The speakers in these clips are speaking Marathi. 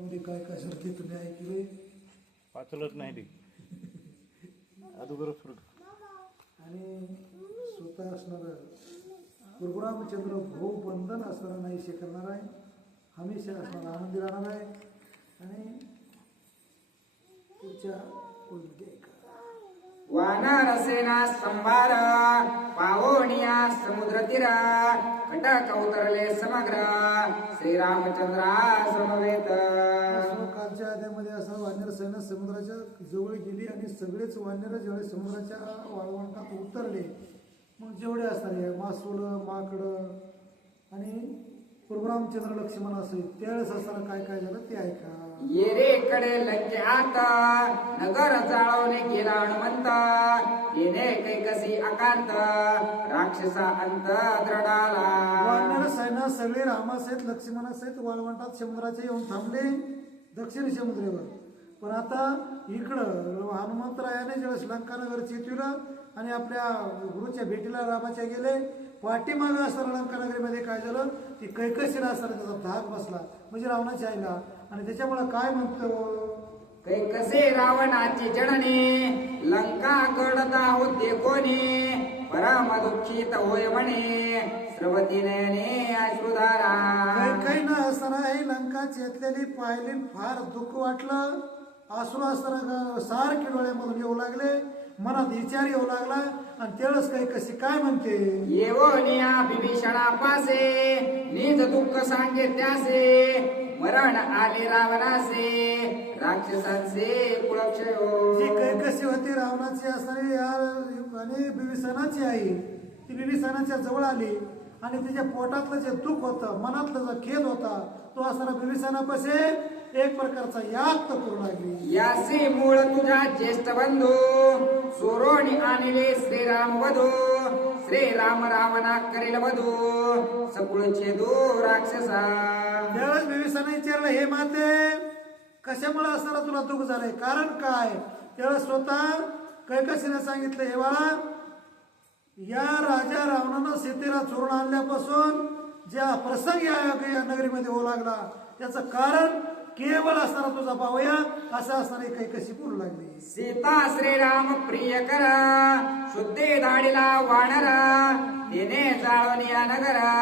काय काय शर्ती तुम्ही ऐकले वाचलंच नाही ते अगोदरच आणि स्वतः असणार गुरुरामचंद्र भाऊ बंधन असणारा नाहीसे करणार आहे, हमेशा असणारा आनंदी राहणार आहे. आणि पुढच्या वानर सेना संभार पावोनिया समुद्र तीरा कटक उतरले समग्र श्रीरामचंद्रा समवेत. कालच्या अध्यामध्ये असं वानर सेना समुद्राच्या जवळ गेली आणि सगळेच वानर जेवढे समुद्राच्या वाळवंटात उतरले, मग जेवढे असणारे मासोळ माकड आणि परशुरामचंद्र लक्ष्मण असेल त्यावेळेस असताना काय काय झालं ते ऐका. येरेकडे लंकेत नगर जाळवणे गेला हनुमंत येणे कैकसी अकांत राक्षसा अंत दृढाला. वानर सेना सगळे रामासहित लक्ष्मणासहित वाळवंटात समुद्राचे येऊन थांबले दक्षिण समुद्रावर. पण आता इकडं हनुमंतरायाने ज्यावेळेस लंकानगर चेतविलं आणि आपल्या गुरुच्या भेटीला रामाच्या गेले, पाठीमागे असताना लंकानगरीमध्ये काय झालं, ती कैकसीला असताना त्याचा धाक बसला म्हणजे रावणाच्या आईला. आणि त्याच्यामुळे काय म्हणतो, कैकसे रावणाची जननी लंका गडता होते कोणी परम दुःखित होय म्हणे श्रवतीने अश्रुधारा. काही न असताना ही लंका चेतलेली पाहिली, फार दुःख वाटलं, आसरू असताना सारखे डोळ्यामधून येऊ लागले, मनात विचार येऊ लागला. आणि त्यावेळेस काही कशी काय म्हणते, येवोनिया बिभीषणा पासे निज दुःख सांगे त्यासे मरण आले रावणासे राक्षसांचे कुळक्षयो. जी कैकसी होती रावणाची असणारी आणि बिभीषणाची आई, ती बिभीषणाच्या जवळ आली आणि तिच्या पोटातलं जे दुःख होतं, मनातला जो खेद होता, तो असणारा बिभीषणापाशी एक प्रकारचा याग करू लागली. यासी मूळ तुझा ज्येष्ठ बंधू सोरोणी आणले श्रीराम वधू श्रीराम रावणा करेल वधू सकुळ छेदू राक्षसा. त्यावेळेस बिभीषणाने विचारलं, हे माते कशामुळे असणारा तुला दुःख झालंय, कारण काय. त्यावेळेस स्वतः कैकसीने सांगितलं, हे बाळा, या राजा रावणानं सीतेला चोरून आणल्यापासून ज्या प्रसंग या नगरीमध्ये होऊ लागला त्याचं कारण केवळ असणारा तुझा भावया असं असणारी कैकसी बोलू लागली. सीता श्रीराम प्रिय करा शुद्धे धाडीला वानरा तिने जाळून या नगरा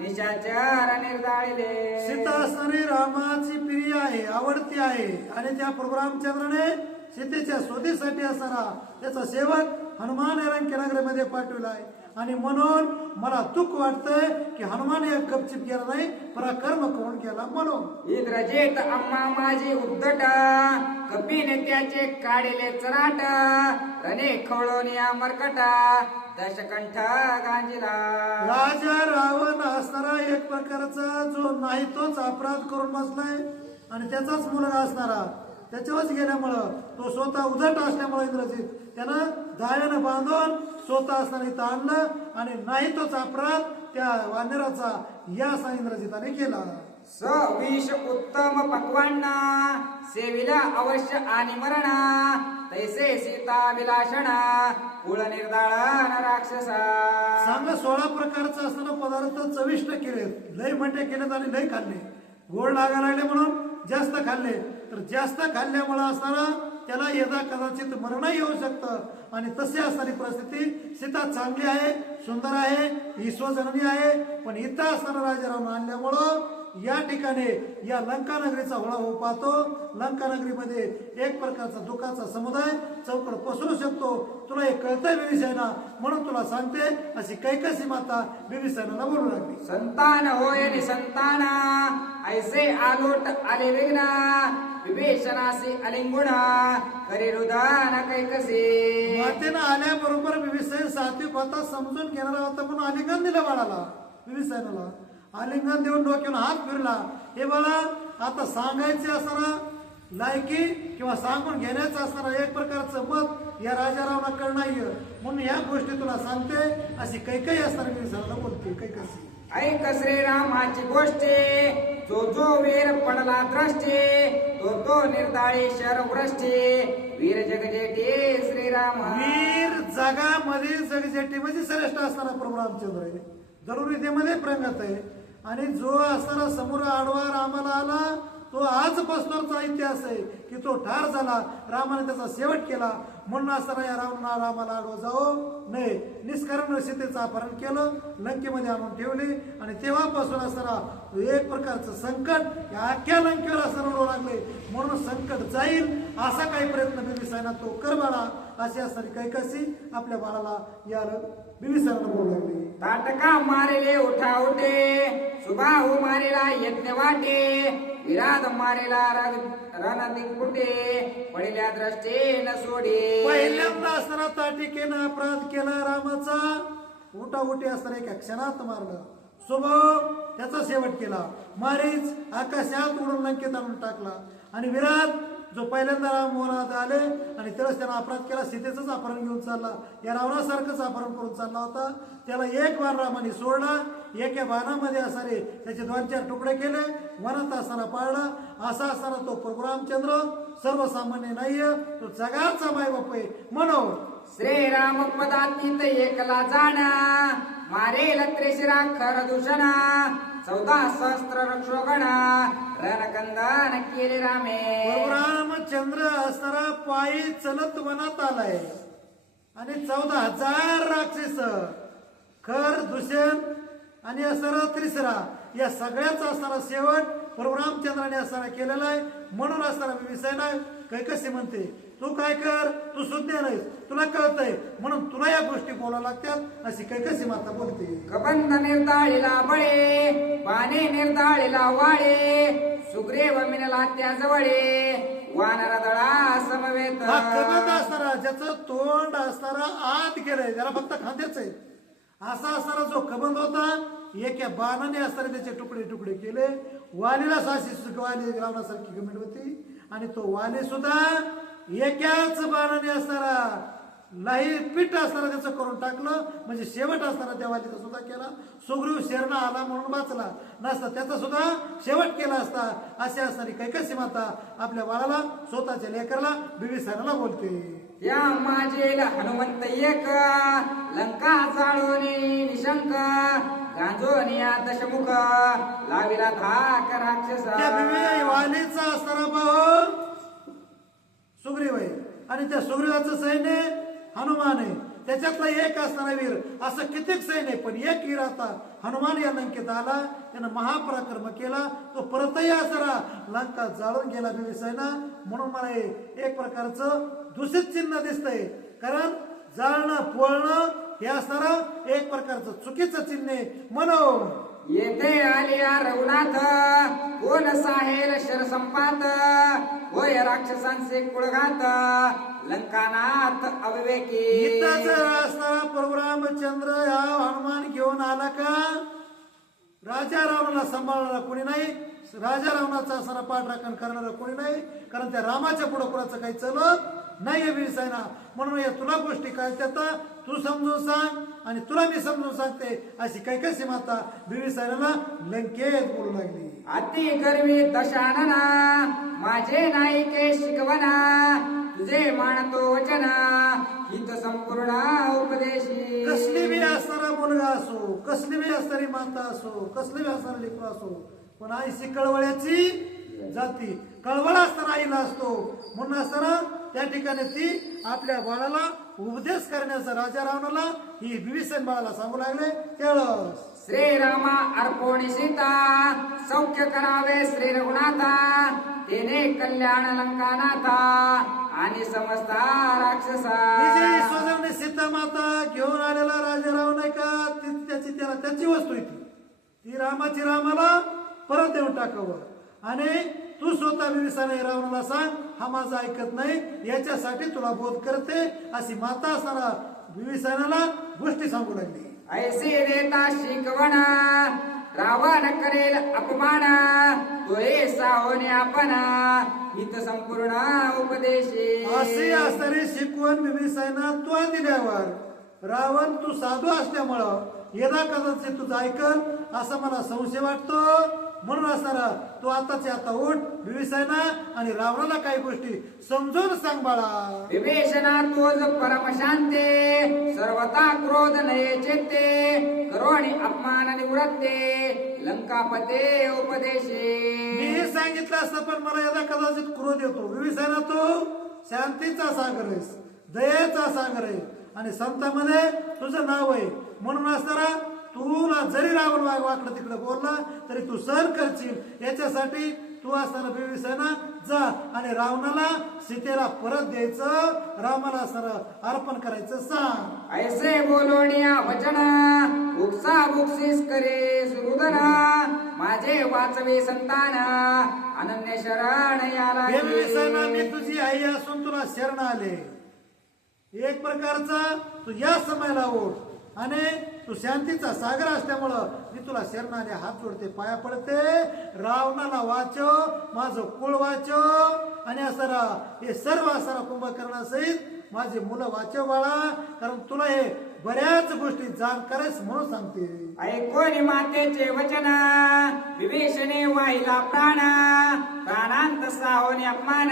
निशाचर निर्जाळिले. सीता असणारी रामाची प्रिय आहे, आवडती आहे आणि त्या परशुरामचंद्राने सीतेच्या शोधीसाठी असणारा त्याचा सेवक हनुमान या लंकेनगरीमध्ये पाठविलाय. आणि म्हणून मला दुःख वाटतंय की हनुमान एक गपचिप गेला नाही, पराक्रम करून गेला म्हणून. इंद्रजित अम्मा माझी उद्धट कपीने त्याचे काढले चराट रणे खवळून या मरकटा दशकंठ गांजिला. राजा रावण असणारा एक प्रकारचा जो नाही तोच अपराध करून बसलाय आणि त्याचाच मुलगा असणारा त्याच्यावरच गेल्यामुळं तो स्वतः उद्धट असल्यामुळे इंद्रजित त्यानं दायानं बांधून स्वतः असताना इथं आणलं आणि नाही तोच अपराध त्या वानराचा या इंद्रजिताने केला. सविष उत्तम पक्वांना सेविला अवश्य आणि मरणा तैसे सीता विलासना कुळ निर्दाळन राक्षसा. चांगलं 16 प्रकारचं असणारा पदार्थ चविष्ट केले, लय म्हणते केलेत आणि लय खाल्ले, गोड लागायला लागले म्हणून जास्त खाल्ले, तर जास्त खाल्ल्यामुळे असणारा त्याला यदा कदाचित मरण येऊ शकतं. आणि तसे असणारी परिस्थिती सीता चांगली आहे, सुंदर आहे, विश्वजननी आहे, पण इथं असणारा राजा रावण आणल्यामुळं या ठिकाणी या लंकानगरीचा होळा होऊ पाहतो. लंकानगरीमध्ये एक प्रकारचा दुःखाचा समुदाय चौकड पसरू शकतो. तुला हे कळतंय बिभीषणा, म्हणून तुला सांगते, अशी कैकसी माता बिभीषणाला बोलू लागली. संतान होय निसंताना ऐसे आलोट आले विघ्ना विभीषणासी अलिंगुणा करी रुदान कैकसी. मातेनं आल्याबरोबर बिभीषण सात्विक होता, समजून घेणारा होता म्हणून आलिंगन दिलं बाळाला. बिभीषणाला आलिंगन देऊन डोक्यावर हात फिरला. हे बाळा, आता सांगायचे असणारा लायकी किंवा सांगून घेण्याचं असणारा एक प्रकारचं मत या राजा रावणाकडे नाहीये, म्हणून या गोष्टी तुला सांगते, अशी कैकई असणारी बिभीषणाला बोलते. कैकसी ऐक श्रीरामाची गोष्टी जो जो वीर पडला द्रष्टी तो तो निर्दाळी शरभ्रष्टी वीर जगजेठी श्रीराम. वीर जगामध्ये जगजेठी म्हणजे श्रेष्ठ असणारा परशुरामचंद्र आहे, जरुरीतेमध्ये प्रंगत आहे. आणि जो असणारा समोर आडवा रामाला आला तो आजपासूनचा इतिहास आहे की तो ठार झाला, रामाने त्याचा शेवट केला. म्हणून असताना या रामाला आडवं जाऊ नये. निष्कारण सीतेचं अपहरण केलं, लंकेमध्ये आणून ठेवले आणि तेव्हापासून असताना एक प्रकारचं संकट या अख्ख्या लंकेवर असं रडू लागले. म्हणून संकट जाईल असा काही प्रयत्न बिंबिसायना तो कर बाळा अशी असणारी कैकसी आपल्या बाळाला या बिंबिसायला बोलू लागली. ताटका मारेले उठा उठे, सुबाहू मारेला यज्ञ वाटे, विराध मारेला रणदिक कुठे, पडल्या द्रष्टे न सोडे. पहिल्यांदा असताना ताटिकेनं अपराध केला रामाचा, उठाउठी असताना एका क्षणात मारलं. स्वभाव त्याचा शेवट केला. मारीच आकाशात उडून लंकेत आणून टाकला. आणि विराट जो पहिल्यांदा राम वनात आले आणि त्यावेळेस त्यानं अपराध केला, सीतेचंच अपहरण घेऊन चालला, या रावणासारखंच अपहरण करून चालला होता. त्याला एक बाण रामाने सोडला, एका बाणामध्ये असणारे त्याचे 2-4 तुकडे केले, वनात असताना पाळला. असा असताना तो प्रभू रामचंद्र सर्वसामान्य नाहीये, तो जगाचा मायबाप आहे. म्हणून श्रीराम पदातीत एकला जाणा, मारेल त्रिशिरा खर दूषणा, 14 सहस्त्र रक्षोगणा, रणकंदन केले रामे. प्रभू रामचंद्र असणारा पायी चलत वनात आलाय आणि 14,000 राक्षस, खर दूषण आणि असणारा त्रिसरा या सगळ्याचा असणारा शेवट प्रभू रामचंद्राने असताना केलेला आहे. म्हणून असताना विषयला कैकसी म्हणते, तू काय कर, तू सुज्ञ नाहीस, तुला कळतंय म्हणून तुला या गोष्टी बोलावं लागतात अशी कैकसी माता बोलते. कबंध निर्दाळीला बळे, पाने निर्दाळीला वाळे, सुग्रीव मिनला त्या जवळे, वानर दळा समवेत. हा कबंध असणारा ज्याचं तोंड असणारा आत गेलंय, त्याला फक्त खांद्याच आहे, असा असणारा जो कबंध होता, एका बाणाने असताना त्याचे तुकडे तुकडे केले. वालीला साशी वाली रावणासारखी गमेंट होती आणि तो वाली सुद्धा एकाच बाणाने असणारा लाही पीठ असताना त्याचं करून टाकलं. म्हणजे शेवट असताना त्या वालीचा सुद्धा केला. सुग्रीव शेरणा आला म्हणून वाचला नसता, त्याचा सुद्धा शेवट केला असता. अशी असणारी कैकसी माता आपल्या बाळाला, स्वतःच्या लेकरला, बिंबिसाराला बोलते. या माझेल हनुमंत एक, लंका जाळून निशंक, गांजोनिया दशमुख, लाविला धाक राक्षस. त्या बिंबी वालीचा असणारा भाऊ सुग्रीव आहे आणि त्या सुग्रीवाचं सैन्य हनुमान आहे. त्याच्यातला एक असणारा वीर, असं कित्येक सैन्य आहे, पण एक वीर आता हनुमान या लंकेत आला, त्यानं महापराक्रम केला. तो परतही असणारा लंका जाळून गेला बिंबिसायना. म्हणून मला एक प्रकारचं दूषित चिन्ह दिसतंय, कारण जाळणं पोळणं हे असणारं एक प्रकारचं चुकीचं चिन्ह आहे. म्हणून येथे आलिया रघुनाथ, कोण साहेल शरसंपात, होय राक्षसांचे कुळघात, लंकानाथ अविवेकी. इथंच असणारा प्रभू रामचंद्र हा हनुमान घेऊन आला का, राजा रावणाला सांभाळणारा कोणी नाही, राजा रावणाचा असणारा पाठराखण करणारा कोणी नाही, कारण त्या रामाच्या पुढं कुणाचं काही चलत नाही बिंबिसायना. म्हणून या तुला गोष्टी काय त्यात तू समजून सांग आणि तुला मी समजून सांगते अशी कैकसी माता बिंबिसायनाला लंकेत बोलू लागली. अति गर्वी दशानना, माझे नायिके शिकवना, तुझे मानतो वचना, हित संपूर्ण उपदेशी. कसली बी असणारा मुलगा असो, कसली बी असणारी माता असो, कसली बी असणारा लेकरू असो, पण आईशी कळवळ्याची जाती, कळवळ असताना आईला असतो. म्हणून असताना त्या ठिकाणी ती आपल्या बाळाला उपदेश करण्याचा राजा रावणाला ही बिंबिसायन बाळाला सांगू लागले. त्यावेळेस श्रीरामा अर्पोणी सीता, सौख्य करावे श्री रघुनाथा, तेने कल्याण लंकानाथा, आणि समजता राक्षसा. विजयी स्वजने सीता माता घेऊन आलेला राजा रावण आहे का, त्याची वस्तू आहे ती रामाची रामाला परत देऊन टाकावं. आणि तू स्वतः बिंबिसायना रावणाला सांग, हा माझा ऐकत नाही, याच्यासाठी तुला बोध करते अशी माता असणारा बिंबिसायनाला गोष्टी सांगू लागली. ऐसे देता शिकवणा, रावण करेल अपमान, तोय सावने आपणा, हित संपूर्ण उपदेशी. अशी असणारी शिकवण बिंबिसायना तू दिल्यावर रावण तू साधू असल्यामुळं यदा कदाचित तुझं ऐकल असं मला संशय वाटतो. म्हणून असणारा तू आताच्या आता उठ बिंबिसायना आणि रावणाला काही गोष्टी समजून सांग बाळा. विभीषणा तोज परम शांते, सर्वता क्रोध नये चेते, करोणी अपमान निवृत्ते, लंकापते उपदेशे. हे सांगितलं असतं पण मला याला कदाचित क्रोध येतो. विभीषणा तू शांतीचा सागर आहेस, दयेचा सागर आहे आणि संतांमध्ये तुझं नाव आहे. म्हणून असताना तुला जरी रावण वाकडं तिकडे बोलला तरी तू सहन करशील. याच्यासाठी तू असताना विभीषणा जा आणि रावणाला सीतेला परत द्यायचं, रामाला असताना अर्पण करायचं सांग. ऐसे बोलोनिया वचन उपसा बुक्सीस करे सुरुदना माझे वाचवे संतान अनन्य शरण याला हे विभीषणा मी तुझी आई असून तुला शरण आले. एक प्रकारचा तू या समयाला ओढ आणि तू शांतीचा सागर असल्यामुळं मी तुला शरणाने हात जोडते, पाया पडते. रावणाला वाचव, माझं कुळ वाचव आणि असरा हे सर्व असरा कुंभकर्णासहित माझे मुलं वाचव बाळा. कारण तुला हे बऱ्याच गोष्टी जाणकार आहेस म्हणून सांगते. ऐकोनी मातेचे वचन विभीषणे वाहिला प्राण प्राणांत साहोनी अपमान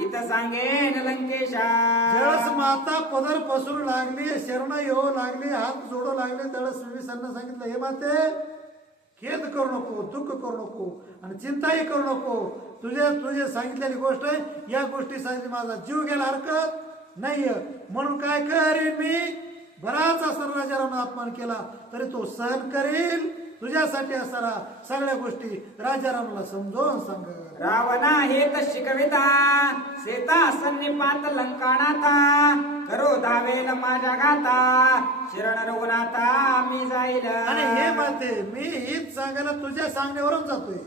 इथं सांगेन लंकेशा. ज्यावेळेस माता पदर पसरू लागली, शरण येऊ लागली, हात जोडू लागले, त्यावेळेस विभीषणाने सांगितलं हे माते खेद करू नको, दुःख करू नको आणि चिंताही करू नको. तुझे सांगितलेली गोष्ट आहे, या गोष्टीसाठी माझा जीव घ्यायला हरकत नाहीये. म्हणून काय करीन मी, बराच असताना राजारावनं अपमान केला तरी तो सहन करेल. तुझ्यासाठी असताना सगळ्या गोष्टी राजारावला समजावून सांग. रावणा हे तर शिकविता सीता सन्निपात लंकानाथा करो धावेल माझ्या गाता शरण रघुनाथा मी जाईल. आणि हे माते मी हीच सांगायला तुझ्या सांगण्यावरून जातोय,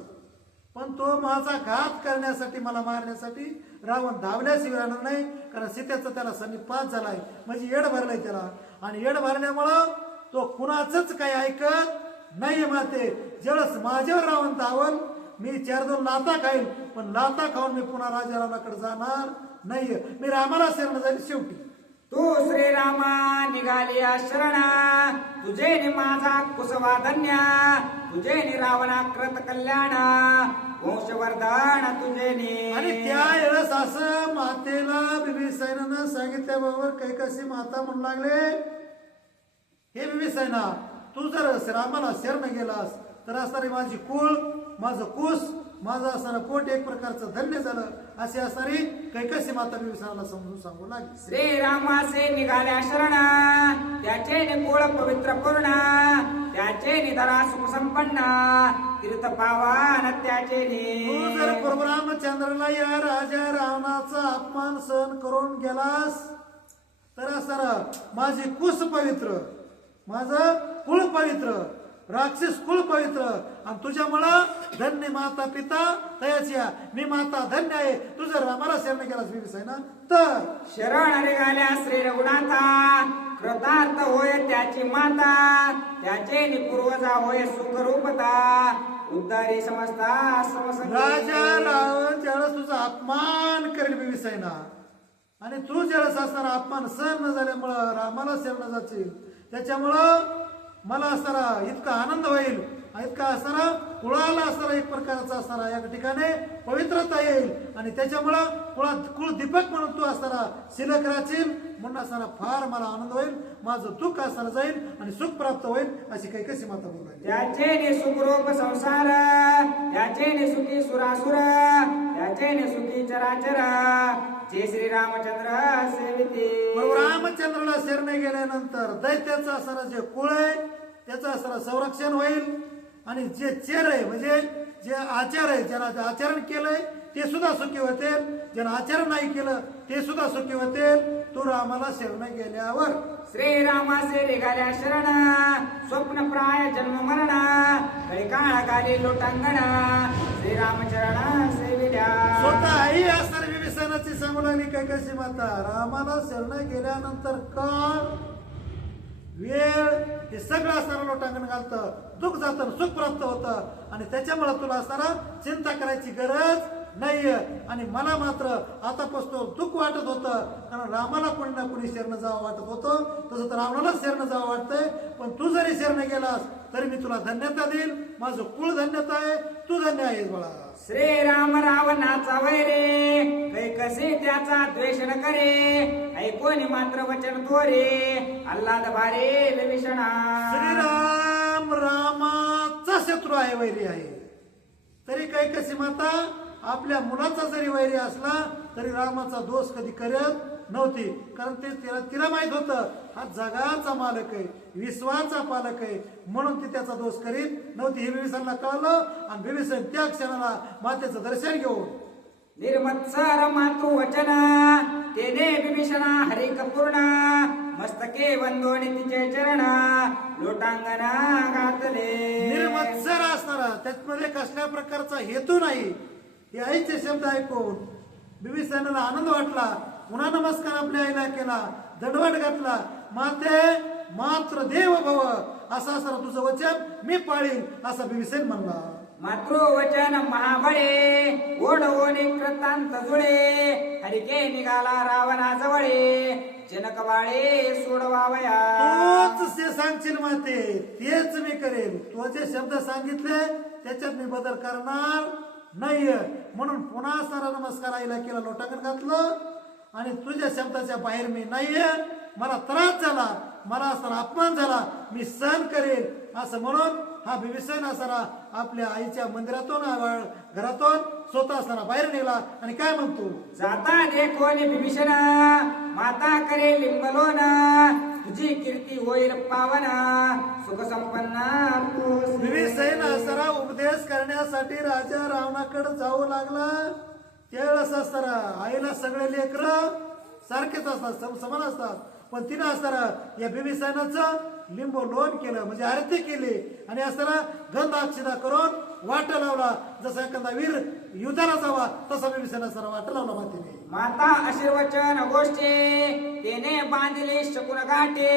पण तो माझा घात करण्यासाठी, मला मारण्यासाठी रावण धावल्याशिवाय राहणार नाही. कारण सीतेचा त्याला सन्निपात झालाय, म्हणजे येड भरलाय त्याला. आणि येड भरल्यामुळं तो कुणाचंच काही ऐकत नाही माते. ज्यावेळेस माझ्यावर रावण धावल मी 4-2 लाथा खाईल, पण लाथा खाऊन मी पुन्हा राजा रावणाकडे जाणार नाहीये. मी रामाला शरण जाईल. शेवटी तू श्रीरामा निघालिया शरणा तुझे नि माझा कुसवा धन्य तुझे नि रावणा कृत कल्याण वंशवर्धन तुझे नि. आणि त्यावेळेस असं मातेला विभीषणानं सांगितल्याबरोबर कैकसी माता म्हणू लागले हे विभीषणा तू जर रामाला शरण गेलास तर असणारी माझी कुळ, माझं कुस, माझं असणारं पोट एक प्रकारचं धन्य झालं. असे असणारी कैकसी माता विभीषणाला समजून सांगू लागली. श्रीरामासे निघाल्या शरण त्याचे निकोळ पवित्र पूर्ण त्याचे निधरा सुख संपन्न तीर्थ पावन त्याचे तू जर परमरामचंद्राला या राजा रावणाचा अपमान सहन करून गेलास तर असणारं माझी कुस पवित्र, माझं कुळ पवित्र, राक्षस कुळ पवित्र आणि तुझ्यामुळं धन्य माता पिता तयाच्या मी माता धन्य आहे. तू जर रामाला शरण गेलास विभीषणा तर शरण निघाल्या श्री रघुनाथा कृतार्थ होय त्याची माता त्याचे निपूर्वजा होय सुखरूपता उद्धारी समजता समसंग. राजा रावण ज्यावेळेस तुझा अपमान करेल विभीषणा आणि तू ज्यावेळेस असणारा अपमान सहन न झाल्यामुळं रामाला शरण जाशील, त्याच्यामुळं मला असणारा इतका आनंद होईल, इतका असणारा कुळाला असणारा एक प्रकारचा असणारा या ठिकाणी पवित्रता येईल आणि त्याच्यामुळं कुळ दीपक म्हणून तू असणारा शिलक राहशील म्हणून असणारा फार मला आनंद होईल. माझं दुःख असणारा जाईल आणि सुख प्राप्त होईल. अशी कैकसी माता बोलली. त्याचे नि सुखरूप संसार त्याचे नि सुखी सुरासुर त्याचे नि सुखी चराचर जे श्री रामचंद्र सेविते. रामचंद्राला शरण गेल्यानंतर दैत्याचं असणारं जे कुळ आहे त्याचं असणारं संरक्षण होईल आणि जे चेर आहे म्हणजे जे आचार आहे, ज्याला आचरण केलंय ते सुद्धा सुखी होतील, ज्याला आचरण नाही केलं ते सुद्धा सुखी होतील. तू रामाला शरण गेल्यावर श्रीरामासे निघाल्या शरण स्वप्न प्राय जन्म मरण काळ काली लोटांगण श्रीरामचरण सेविल्या. स्वतः आई असणारी विभीषणाची सांगू लागली कैकसी माता रामाला शरण गेल्यानंतर काळ वेळ हे सगळं असणारं लोटांगण घालतं, दुःख जातं, सुख प्राप्त होतं आणि त्याच्यामुळे तुला असणारा चिंता करायची गरज नाहीये. आणि मला मात्र आतापासून दुःख वाटत होतं कारण रामाला कोणी ना कोणी शरण जावं वाटत होतं, तसं तर रावणालाच शरण जावं वाटतंय. पण तू जरी शरण गेलास तरी मी तुला धन्यता देईल. माझं कुळ धन्यता आहे, तू धन्य आहेस बाळा. श्रीराम रावणाचा वैरे कैकसी त्याचा द्वेष न करे ऐकोनी मात्र वचन थोरे आल्हाद भारे विभीषणा. श्रीराम रामाचा शत्रू आहे, वैरी आहे. तरी कैकसी माता आपल्या मुलाचा जरी वैरी असला तरी रामाचा दोष कधी करत नव्हती. कारण ते तिला माहित होतं हा जगाचा मालक आहे, विश्वाचा पालक आहे, म्हणून ती त्याचा दोष करीत नव्हती. हे बिभीषणाला कळलं आणि बिभीषण त्या क्षणाला मातेचं दर्शन घेऊन निर्मत्सर मातृवचन तेने विभीषणा हरिकपूर्ण मस्तके वंदोनी तिचे चरण लोटांगणा घातले. निर्मत्सर असणारा, त्यामध्ये कसल्या प्रकारचा हेतू नाही. हे आईचे शब्द ऐकून बिभीषणाला आनंद वाटला. पुन्हा नमस्कार आपल्या आईला केला, दंडवत घातला. माते मात्र देव भव, असं असं तुझं वचन मी पाळीन, असा बिभीषण म्हणला. मातृवचन महाबळे ओढवणे कृतांत जुळे हरिके निघाला रावणाजवळे जनकवाळे सोडवावया. तूच ते सांगशील माते, तेच मी करेन. तू जे शब्द सांगितले त्याच्यात मी बदल करणार नाहीये. म्हणून पुन्हा सारा नमस्कार आईला केला, लोटांगण घातलं आणि तुझ्या शब्दाच्या बाहेर मी नाहीये. मला त्रास झाला, मला असा अपमान झाला, मी सहन करेन असं म्हणून हा बिभीषण असणारा आपल्या आईच्या मंदिरातून घरातून स्वतः असताना बाहेर निघाला आणि काय म्हणतो, जाता देखोने विभीषण माता करे लिंबलोन तुझी कीर्ती होईल पावन सुख संपन्न. बिभीषण असणारा उपदेश करण्यासाठी राजा रावणाकडे जाऊ लागला. त्यावेळेस असताना आईला सगळे लेकर सारखेच असतात, समान असतात, पण तिने असताना या बिभीषणाचं लिंबू लोन केलं, म्हणजे आरती केली आणि असताना गंध अक्षता करून वाट लावला. जसा एखादा वीर युद्धाला जावा तसा बिभीषण असताना वाट लावला मातीने. माता आशीर्वचन गोष्टी तेने बांधले शकुन गाठे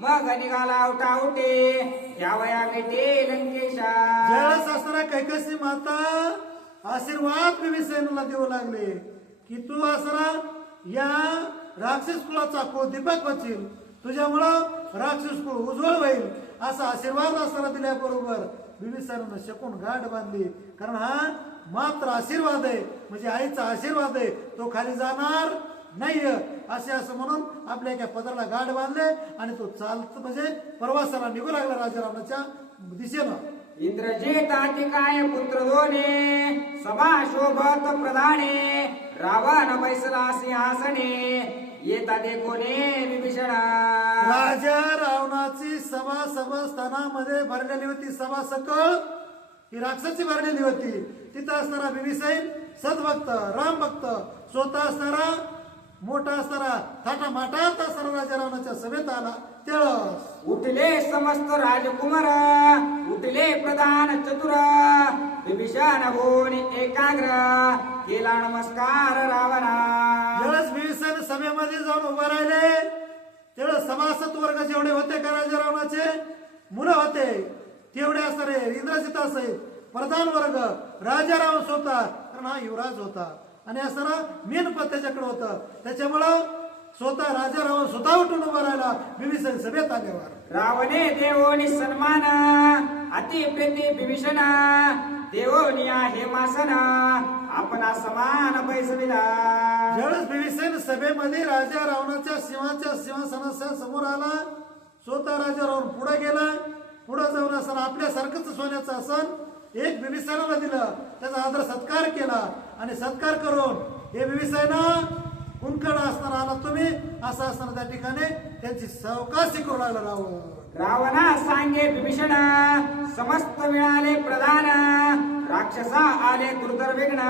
मग निघाला उठाउटे यावया बेटे लंकेशा. ज्यावेळेस असताना कैकसी माता आशीर्वाद बिभीषणाला देऊ लागले की तू असताना या राक्षस कुळाचा दीपक बचील, तुझ्यामुळं राक्षस कुळ उज्ज्वल होईल, असा आशीर्वाद असताना दिल्याबरोबर बिभीषणानं शकून गाठ बांधली. कारण हा मात्र आशीर्वाद आहे, म्हणजे आईचा आशीर्वाद आहे, तो खाली जाणार नाहीये असे असं म्हणून आपल्या एका पदराला गाठ बांधले आणि तो चालत म्हणजे प्रवासाला निघू लागला राजा रावणाच्या दिशेनं. इंद्रजित काय पुत्र दोने सभा शोभत प्रधाने रावण बैसला सिंहासने येता देखोने विभीषणा. राजा रावणाची सभा सभास्थानामध्ये भरलेली होती. सभा सकळ ही राक्षसी भरलेली होती. तिथं असणारा बिभीषण सद्भक्त रामभक्त स्वतः असणारा मोठा असणारा थाटा माटात असणारा राजा रावणाच्या सभेत आला. त्यावेळेस उठले समस्त राजकुमार उठले प्रधान चतुर विभीषण होऊन एकाग्र केला नमस्कार रावणा. ज्यावेळेस बिभीषण सभेमध्ये जाऊन उभे राहिले त्यावेळेस सभासद वर्ग जेवढे होते का राजा रावणाचे मुलं होते तेवढे असणारे इंद्रजित असेल प्रधान वर्ग राजा रावण स्वतः, कारण हा युवराज होता आणि असणारा मेन पद त्याच्याकडे होतं. त्याच्यामुळं स्वतः राजा रावण स्वतः उठून उभा राहिला बिभीषण सभेत आल्यावर. रावणे देवोनी सन्मान अति प्रीती विभीषण देवोनी आहे मासन आपला समान बैसविला. ज्यावेळेस बिभीषण सभेमध्ये राजा रावणाच्या सिंहासनाच्या समोर आला, स्वतः राजा रावण पुढे गेला. पुढे जाऊन असताना आपल्यासारखंच सोन्याचं आसन एक बिभीषणाला दिलं, त्याचा आदर सत्कार केला आणि सत्कार करून हे बिभीषण कुणकडे असणार आला तुम्ही असं असताना त्या ठिकाणी त्यांची सावकाशी करू लागला रावण. रावणा सांगे विभीषण समस्त मिळाले प्रधान राक्षसा आले दुर्दर्विघ्न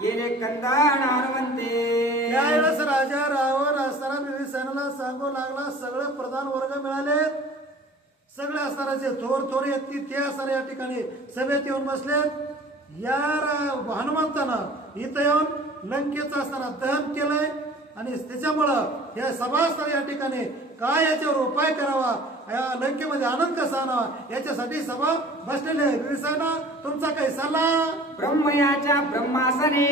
केले कंदन हनुमंते. त्यावेळेस राजा रावण असताना बिभीषणाला सांगू लागला सगळं प्रधान वर्ग मिळाले, सगळे असणारे जे थोर व्यक्ती ते असणारे या ठिकाणी सभेत येऊन बसलेत. या हनुमंतानं इथं येऊन लंकेचं असताना दहन केलंय आणि त्याच्यामुळं या सभा असणाऱ्या या ठिकाणी काय याच्यावर उपाय करावा, या लंकेमध्ये आनंद कसा आणावा याच्यासाठी सभा बसलेले आहे. बिभीषण तुमचा काही सल्ला. ब्रह्मयाच्या ब्रह्मासने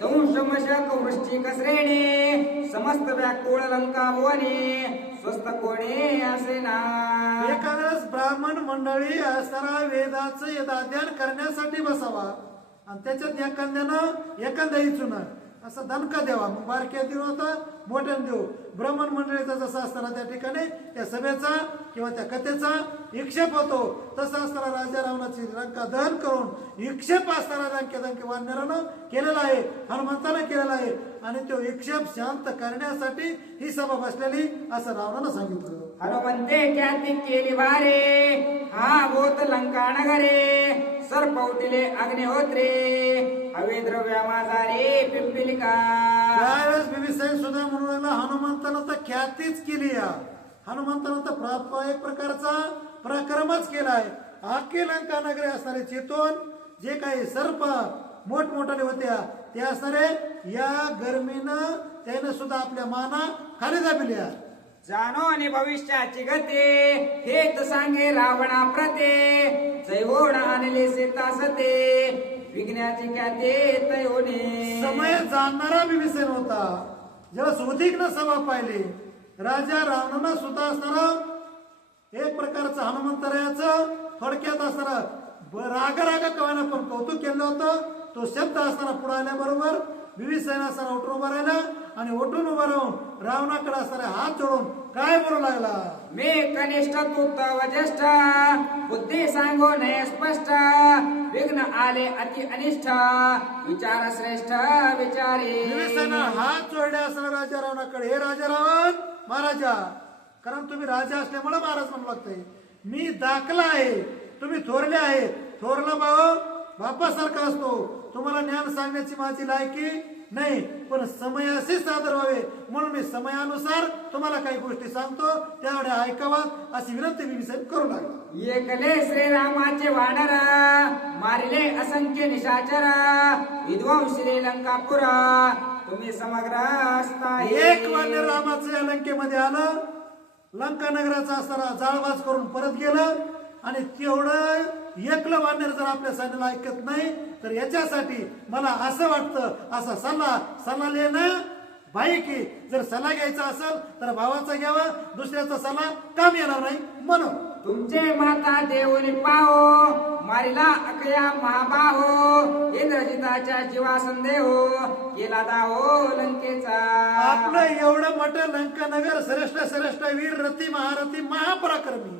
दंश मशक वृश्चिक श्रेणी समस्त व्याकुळ लंका भुवने स्वस्त कोणे असे ना. एका वेळेस ब्राह्मण मंडळी असणारा वेदाचं अध्ययन करण्यासाठी बसावा आणि त्याच्यात एखाद्या इचून असा दणका द्यावा. मग बारक्या देऊ आता मोठ्याने देऊ. ब्राह्मण मंडळीचा जसं असताना त्या ठिकाणी त्या सभेचा किंवा त्या कथेचा विक्षेप होतो, तसं असताना राजा रावणाची लंका दहन करून विक्षेप असताना दंके वानरानं केलेला आहे, हनुमंतानं केलेला आहे. आणि तो विक्षेप शांत करण्यासाठी ही सभा बसलेली असं रावणानं सांगितलं. हनुमंते ख्याती केली वारे, हा होत लंका नगरे, सर्प उठले अग्निहोत्रे, हवे द्रव्या माझा रे पिंपिलिका. त्यावेळेस बिभीषण सुद्धा म्हणू लागला, हनुमंतानं तर ख्यातीच केली या. हनुमंतानं तर एक प्रकारचा पराक्रमच केलाय. आखी लंका नगरे असणारे चेतन जे काही सर्प मोठमोठाले होत्या ते असणारे या गर्मीनं त्याने सुद्धा आपल्या माना खाली दाबिल्या. जाणो आणि भविष्याची गते, हेत सांगे रावणा प्रते, जैवोण आणले सीता सते, विघ्नाची ख्याते तयोने. समय जाणणारा बिभीषण होता. जेव्हा सुदीघ्न सभा पाहिली, राजा रावणानं सुद्धा असणारा एक प्रकारचं हनुमंतरायाचं थोडक्यात असणारा राग कवायला पण कौतुक केलं होतं. तो शब्द असताना पुढे आल्याबरोबर बिभीषण असताना उठून उभा राहिला आणि उठून उभा राहून रावणाकडे असणारे हात जोडून काय बोलू लागला, मी कनिष्ठ तू तव ज्येष्ठ, बुद्धी सांगो नये स्पष्ट, विघ्न आले अति अनिष्ठ, विचार श्रेष्ठ विचारे. बिभीषणानं हात जोडले असताना राजा रावणाकडे, हे राजा रावण महाराजा, कारण तुम्ही राजा असल्यामुळे महाराज म्हणू लागतंय, मी दाखला आहे, तुम्ही थोरले आहे, थोरला भाऊ बापासारखा असतो, तुम्हाला ज्ञान सांगण्याची माझी लायकी नाही, पण समयाशी सादर व्हावे म्हणून मी समयानुसार तुम्हाला काही गोष्टी सांगतो, त्यावेळी ऐकावा अशी विनंती बिभीषण करू लागला. एकले श्रीरामाचे वानर, मारिले असंख्य निशाचर, विध्वंसले लंकापुर, तुम्ही समग्र असता. एक वानर रामाचं या लंकेमध्ये आलं, लंका नगराचा असताना जाळवाज करून परत गेलं. आणि तेवढं एकलं वानर जर आपल्या सैन्याला ऐकत नाही तर याच्यासाठी मला असं वाटतं, असा सल्ला लेणं भाई की जर सल्ला घ्यायचा असेल तर भावाचा घ्यावा, दुसऱ्याचा सल्ला काम येणार नाही. म्हणून तुमचे माता देऊनी पाहो, मारिला अकया महाबाहो, इंद्रजिताच्या जीवा संदेहो, केला दाहो लंकेचा. आपलं एवढं मोठं लंका नगर श्रेष्ठ वीर रती महारथी महापराक्रमी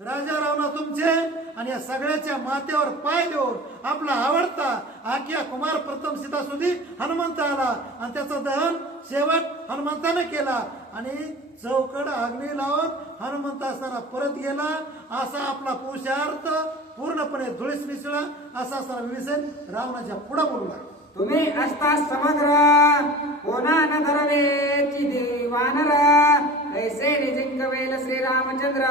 राजा रावणा तुमचे आणि या सगळ्याच्या माथ्यावर पाय देऊन आपला आवडता आख्या कुमार प्रथम सीता सुधी हनुमंत आला आणि त्याचं दहन शेवट हनुमंतानं केला आणि चौकड अग्नी लावून हनुमंत असताना परत गेला. असा आपला पुरुषार्थ पूर्णपणे धुळीस मिसळला. असा असताना बिभीषण रावणाच्या पुढे बोलू लागला. तुम्ही असता समग्र, कोणा न धरवेची दिवानर, कैसे जिंकवेल श्रीरामचंद्र,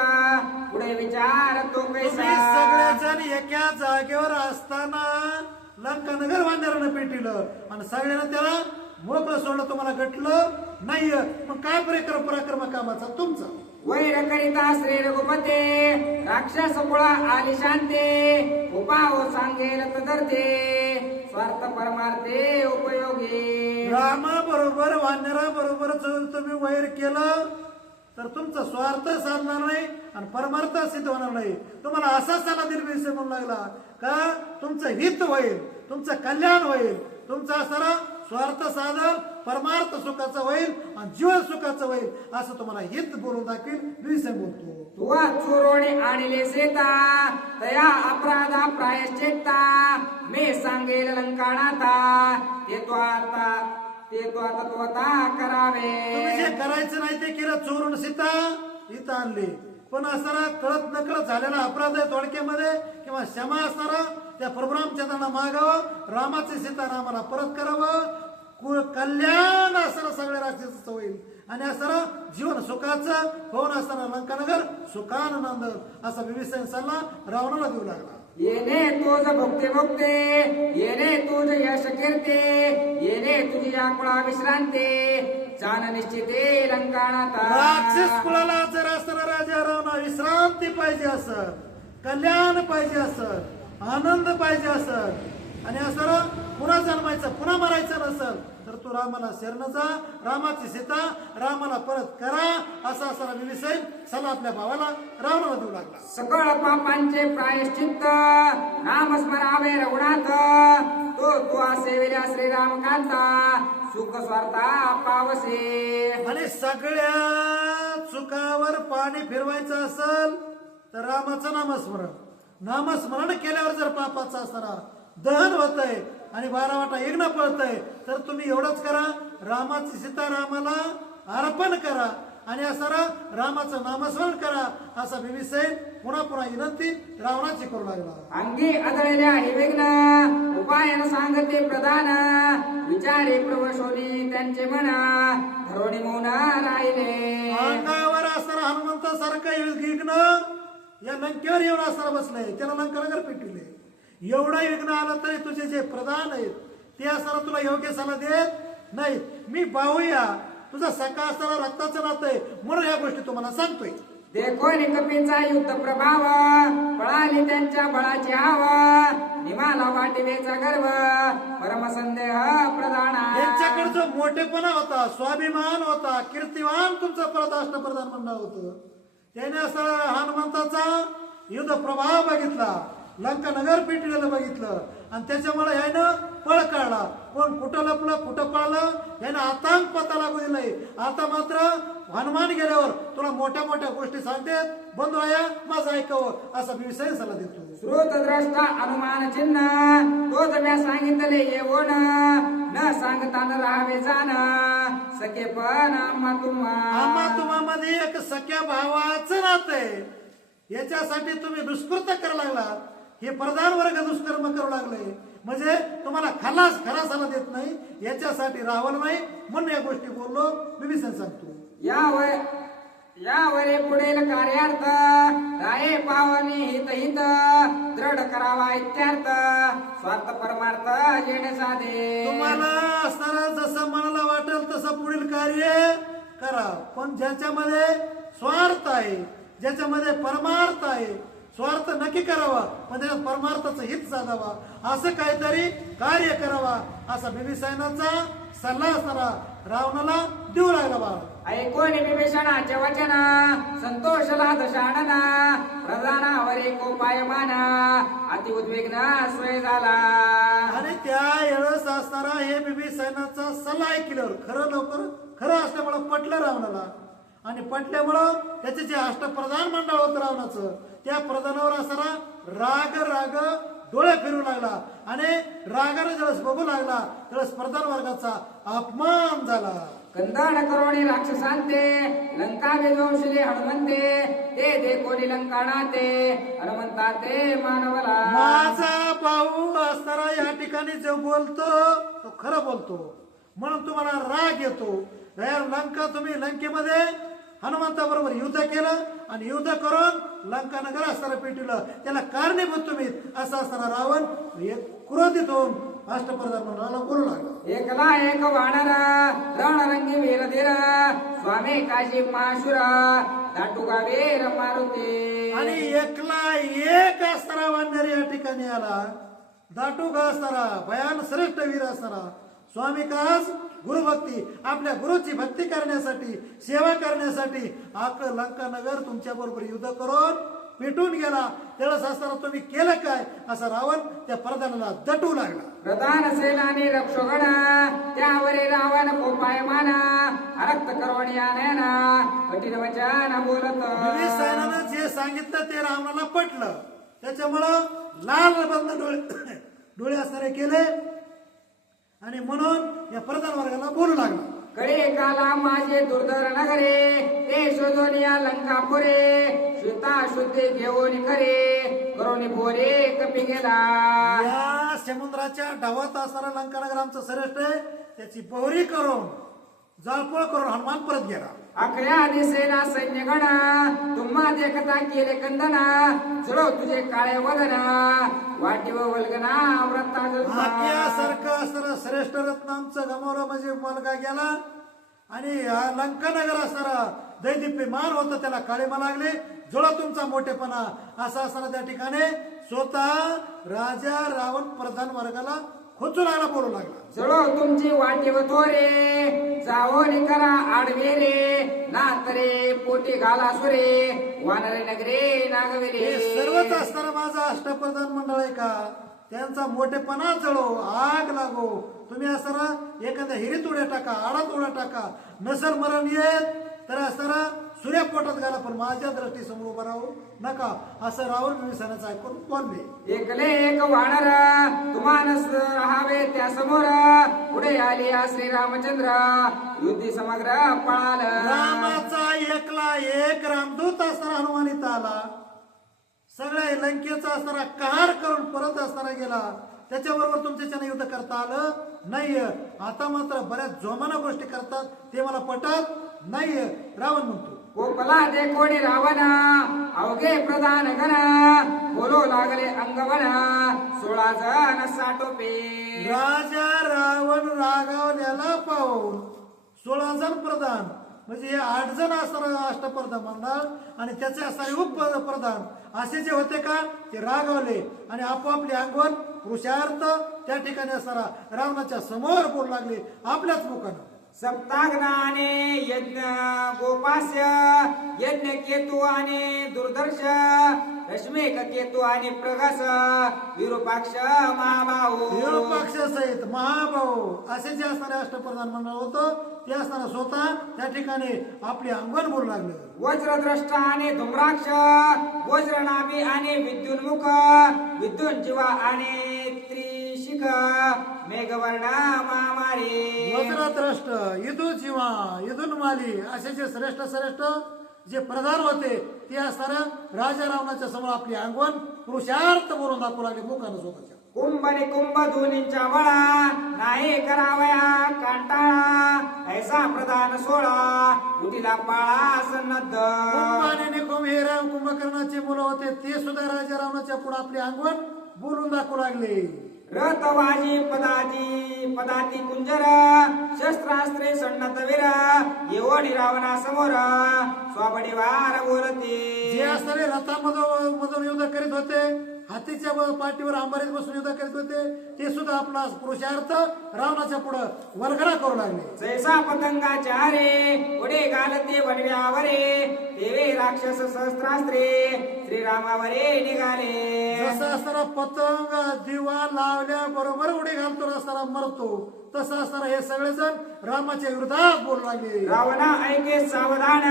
पुढे विचार तो तुम्ही कैसा. सगळेजण एका जागेवर असताना लंका नगर वानरानं पेटिलं आणि सगळ्यांना त्याला मोकळं सोडलं, तुम्हाला गटलं नाही. मग काय पराक्रम कामाचा तुमचा. वैर करिता श्री रघुपते, राक्षस कुळा आली शांते, उपाव सांगेल तदर्थे, स्वार्थ परमार्थे उपयोगी. रामा बरोबर वानरा बरोबर जर तुम्ही वैर केलं तर तुमचा स्वार्थ साधणार नाही आणि परमार्थ सिद्ध होणार नाही. तुम्हाला असा सल्ला दिला म्हणू लागला का तुमचं हित होईल, तुमचं कल्याण होईल, तुमचा असणारा स्वार्थ साधन परमार्थ सुखाचं होईल आणि जीवन सुखाचं होईल असं तुम्हाला हित बोलून दाखवील. बिभीषण बोलतो, तुवा चोरोणे आणले सीता, तया अपराधा प्रायश्चित्ता, मी सांगेल लंकानाथा, ते तो आता तो करावे. तुम्ही जे करायचं नाही ते केलं, चोरून सीता इथं आणली, पण असणारा कळत नकळत झालेला अपराध आहे थोडक्यामध्ये किंवा क्षमा असणारा त्या प्रभुरामचंद्रांना मागावं, रामाचे सीता रामाला परत करावं, कल्याण असणारं सगळ्या राक्षसाचं होईल आणि असणारं जीवन सुखाचं होऊन असणारा लंकानगर सुखानंद असा बिभीषण सल्ला रावणाला देऊ लागला. येणे तुझ भुक्ते येणे तुझ यश कीर्ते, येणे तुझी आकुळा विश्रांते, जाण निश्चिते लंकानाथा. राक्षस कुळाला जर असताना राजा रावणा विश्रांती पाहिजे असत, कल्याण पाहिजे असत, आनंद पाहिजे असत, आणि असं पुन्हा जन्मायचं पुन्हा मरायचं नसल तर तू रामाला शरण जा, रामाची सीता रामाला परत करा असा असताना विभीषण सल्ला आपल्या भावाला रावणाला देऊ लागला. सकळ पापांचे प्रायश्चित्त नाम स्मरावे रघुनाथ तो सेविल्या श्रीरामकांता सुख स्वार्था पावसे. आणि सगळ्या चुकावर पाणी फिरवायचं असल तर रामाचं नामस्मरण केल्यावर जर पापाचं असताना दहन होतंय आणि 12 वाटा यज्ञ पळतय तर तुम्ही एवढंच करा, रामाची सीता रामाला अर्पण करा आणि असं रामाचं नामस्मरण करा असा विभीषण पुन्हा पुन्हा विनंती रावणाची करू लागला. अंगी आदळल्या हे विघ्न उपायन सांगते प्रधान विचारे प्रवशोनी त्यांचे मना धरोणी मौन राहिले. अंगावर असणारा हनुमंत सारखं विघ्न या लंकेवर येऊन असणारा बसलंय, त्याला लंकानगर पेटविले. एवढा विघ्न आलं तरी तुझे जे प्रधान आहेत ते असताना तुला योग्य सल्ला देत नाही. मी बाहुया तुझा सखा असताना रक्ताचं नातं आहे म्हणून या गोष्टी तुम्हाला सांगतोय. देखो कपीचा युद्ध प्रभाव पळाली त्यांच्या बळाची हाव निमाला वाटिवेचा गर्व परमसंदेह प्रधाना. यांच्याकडे जो मोठेपणा होता, स्वाभिमान होता, कीर्तिवान तुमचं अष्टप्रधान म्हणणं होतं, त्याने असं हनुमंताचा युद्ध प्रभाव बघितला, लंका नगर पेटलेलं बघितलं आणि त्याच्यामुळे यानं पळ काढला. कोण कुठं लपलं कुठं पळलं यानं आतांक पता लागू दिलाय. आता मात्र हनुमान गेल्यावर तुला मोठ्या मोठ्या गोष्टी सांगतात, बंधू आया माझं ऐकावं असा विषय सल्ला देतो. श्रोत द्रष्टा अनुमान चिन्ह तोच म्या सांगितले येवोन न सांगता न राहावे जाण सखे पण आम्हा तुम्हामध्ये एक सख्या भावाचं नातं आहे. याच्यासाठी तुम्ही दुष्कृत्य करायला लागला, हे प्रधान वर्ग दुष्कर्म करू लागले म्हणजे तुम्हाला खरा सल्ला देत नाही, याच्यासाठी रावण नाही म्हणून या गोष्टी बोललो विभीषण सांगतो. यावरे पुढील कार्यार्थ राये पावनी हित दृढ करावा इत्यार्थ स्वार्थ परमार्थ येणे साधे. तुम्हाला असणारा जसं मनाला वाटेल तसं पुढील कार्य करा, पण ज्याच्यामध्ये स्वार्थ आहे, ज्याच्यामध्ये परमार्थ आहे, स्वार्थ नक्की करावा पण त्याच्यात परमार्थाचं हित साधावा असं काहीतरी कार्य करावा असा विभीषणाचा सल्ला असणारा रावणाला देऊ लागला. बाळ ऐकून विभीषणाचे वचन संतोष लाद शाणना प्रधानावर कोपायमान अति उद्विग्न सोय झाला. आणि त्या वेळेस असणारा हे विभीषणाचा सल्ला ऐकल्यावर खरं असल्यामुळं पटलं रावणाला आणि पटल्यामुळं त्याचे जे अष्टप्रधान मंडळ होतं रावणाचं त्या प्रधानावर असणारा राग डोळे फिरू लागला आणि रागाने ज्यावेळेस बघू लागला त्यावेळेस प्रधान वर्गाचा अपमान झाला. कंदाड करोणी राक्षसांते लंका विध्वंसले हनुमंते ते देखोनी लंकाणा ते हनुमंता ते मानवला. माझा भाऊ असणारा या ठिकाणी जो बोलतो तो खरं बोलतो म्हणून तुम्हाला राग येतो. लंका तुम्ही लंकेमध्ये हनुमंताबरोबर युद्ध केलं आणि युद्ध करून लंका नगर असताना पेटवलं, त्याला कारणीभूत तुम्ही असं असताना रावण क्रोधित होऊन अष्टप्रधान मंडळाला बोलू लागला. एकला एक वानर रणरंगी वीर धीर स्वामी काशी माशुर दाटुका वीर मारुती. आणि एकला एक असणारा वानर या ठिकाणी आला, दाटुका असणारा भयान श्रेष्ठ वीर असणारा स्वामी कास गुरुभक्ती आपल्या गुरुची भक्ती करण्यासाठी सेवा करण्यासाठी लंका नगर तुमच्या बरोबर युद्ध करून पेटून गेला. त्यावेळेस असताना तुम्ही केलं काय असा रावण त्या प्रधानाला दटू लागला. प्रधान सेनानी रक्षोगण त्यावरी रावण कोपायमान रक्त करवणी आनयना कठीण वचन बोलत. विभीषणानं जे सांगितलं ते रावणाला पटलं, त्याच्यामुळं लाल बंद डोळे असणारे केले आणि म्हणून या प्रधान वर्गाला बोलू लागला. कडे काला माझे दुर्धर नगरे ते शोधून या लंकापुरे शुद्धा शुद्धी घेऊन खरे करोनी बोरे कपी गेला. या समुद्राच्या ढावात असणारा लंका नगर आमचं श्रेष्ठ आहे, त्याची बोहरी करून जाळपोळ करून हनुमान परत गेला. अखऱ्या दिसेना सैन्यगण तुम्हा देखता केले कंदना जुळो तुझे काळे वदना वाटी व वल्गना सारखं असणारा श्रेष्ठ रत्न आमचं गमावलं म्हणजे मुलगा गेला आणि लंका नगर असणारा दैदिप्यमान होतं त्याला काळीमा लागले. जुळा तुमचा मोठेपणा असा असताना त्या ठिकाणी स्वतः राजा रावण प्रधान वर्गाला खोचू लागला, बोलू लागला. जळो तुमची वाटी व थोरे, जावो नि करा आडवे रे, नातरे पोटी घाला सुरे, वानरे नगरे नागवे हे रे. सर्वच असताना माझा अष्टप्रधान मंडळ आहे का, त्यांचा मोठेपणा जळो, आग लागो. तुम्ही असताना एखाद्या हिरीत उड्या टाका, आडात उड्या टाका, नसल मरण येत तर असताना सूर्या पोटात घाला, पण माझ्या दृष्टीसमोर उभं राहू नका, असं रावण विसरण्याचं ऐकून बोलले. एकले एक वानर तुम्हानस राहावे त्या समोर, पुढे आली श्रीरामचंद्र युद्धी समग्र पळाल. रामाचा एकला एक रामदूत असताना हनुमान इथं आला, सगळ्या लंकेचा असताना कहार करून परत असताना गेला, त्याच्याबरोबर तुमच्याच्याने युद्ध करता आलं नाही. आता मात्र बऱ्याच जोमानं गोष्टी करतात, ते मला पटत नाही. रावण म्हणतो, कोपला ते कोणी रावण, अवघे प्रधान गण, बोलो लागले अंगवण, 16 जण साटोपे. राजा रावण रागावल्याला पाहून 16 जण प्रधान, म्हणजे हे 8 जण असणारा अष्टप्रधान मंडळ आणि त्याचे असणारे उपप्रधान असे जे होते का, ते रागावले आणि आपोआपले अंगवण पुरुषार्थ त्या ठिकाणी असणारा रावणाच्या समोर बोलू लागले आपल्याच मुखानं. सप्ताग्नाने यज्ञ गोपास्य, यज्ञ केतू आणि दुर्दर्श, रश्मिक केतू आणि प्रगस, विरूपाक्ष महाबाहू. विरूपाक्ष सहित महाभाऊ असे जे असणारे अष्टप्रधान मंडळ होतं, ते असताना स्वतः त्या ठिकाणी आपले अंगण बोलू लागले. वज्रद्रष्ट आणि धूम्राक्ष, वज्रनाभी आणि विद्युन्मुख, विद्युन जीवा आणि त्रिशिख, मेघवर्ण महामारी. वज्रद्रष्ट, युधुजीवा, युधुन्माली असे जे श्रेष्ठ जे प्रधान होते, ते असताना राजा रावणाच्या समोर आपले अंगण पुरुषार्थ बोलून दाखवू लागले मुखानं स्वतःच्या. कुंभ आणि कुंभ दोन्हींच्या बळा, नाही करावया कांटाळा, ऐसा प्रधान 16 उठीला पाळा सन्नद्ध. कुंभ आणि निकुंभ हे कुंभकर्णाचे मुलं होते, ते सुद्धा राजा रावणाच्या पुढे आपले अंगण बोलून दाखवू लागले. रथवाजी पदाती कुंजर, शस्त्रास्त्रे सन्नत वीर, येवणी रावणा समोर, स्वाबडी वार बोलते. जे असणारे रथामधून युद्ध करीत होते, हातीच्या पाठीवर अंबारीत बसून युद्ध करीत होते, ते सुद्धा आपला पुरुषार्थ रावणाच्या पुढे वल्गना करू लागले. जैसा पतंगाच्या रे उडे घालते वनव्यावरे, देवे राक्षस सहस्त्रास्त्रे श्रीरामावरे निघाले. जसं असताना पतंग दिवा लावल्या बरोबर उडी घालतो असताना मरतो, तसं असताना हे सगळेजण रामाच्या विरोधात बोलू लागले. रावणा ऐके सावधान,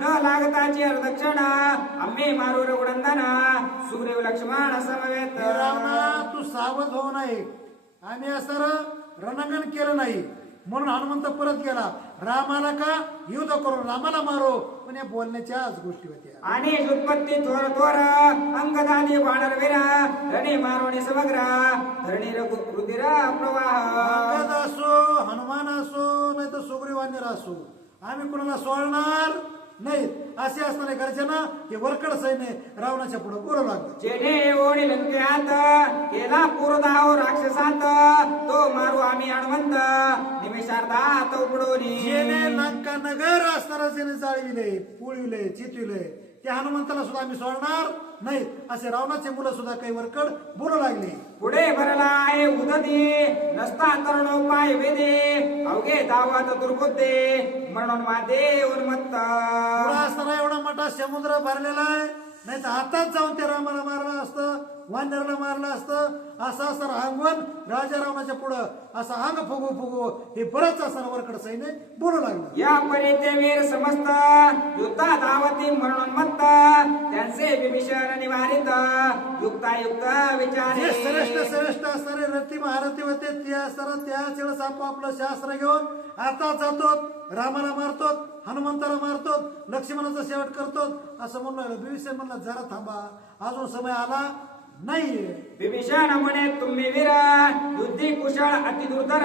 न लागताची अर्धक्षण, आम्ही मारू रघुनंदन, सुग्रीव लक्ष्मण समवेत. हे रावणा तू सावध होऊ नये, आम्ही असं रणंगण केलं नाही म्हणून हनुमंत परत गेला. रामाला का युद्ध करून रामाला मारो, पण या बोलण्याच्याच गोष्टी होत्या. आणि उत्पत्ती थोर थोर, अंगदानी वानर वीरा, रणी मारोणी समग्र, धरणी रुधिर प्रवाह. अंगद असो, हनुमान असो, नाही तर सुग्रीवान्यर असो, आम्ही कुणाला सोडणार नाही असे असणारे गरजेना हे वरकड सैन्य रावणाच्या पुढे बोलू लागलं. जेने ओढी लंकेत केला पुरदाव राक्षसात, तो मारू आम्ही हनुमंत, निमेषार्धात उपडोनी. जेने लंका नगर असणारा जेने जाळविले, पुळविले, चितविले, त्या हनुमंताला सुद्धा आम्ही सोडणार नाही असे रावणाचे मुलं सुद्धा काही वरकड बोलू लागले. पुढे भरला आहे उदती, नसता तरुणोपाय वेदे, अवघे धावत दुर्बुद्धे, म्हणून माते उन्मत्त. पुढे असताना एवढा मोठा समुद्र भरलेला आहे, नाही तर आताच जाऊन त्या रामाला मारलं असतं, वानरला मारलं असतं. असं असं अंगण राजा रावणाच्या पुढं असं अंग फुगू हे बरंच असं वरकड सैन्य बोलू लागलं. या परी ते वीर समस्त, युद्धा धावती म्हणून मत्त, त्यांचे विभीषण निवारित, युक्तायुक्त विचारे. जे श्रेष्ठ असणारे रथी महारथी होते, ते असताना त्याच वेळेस आपलं शास्त्र घेऊन आता जातो, रामाला मारतो, हनुमंताला मारतो, लक्ष्मणाचा शेवट करतो असं म्हणू लागलं. विभीषण म्हणला जरा थांबा, अजून समय आला नाहीये. विभीषण म्हणे तुम्ही वीर, युद्धी कुशळ अति दुर्धर,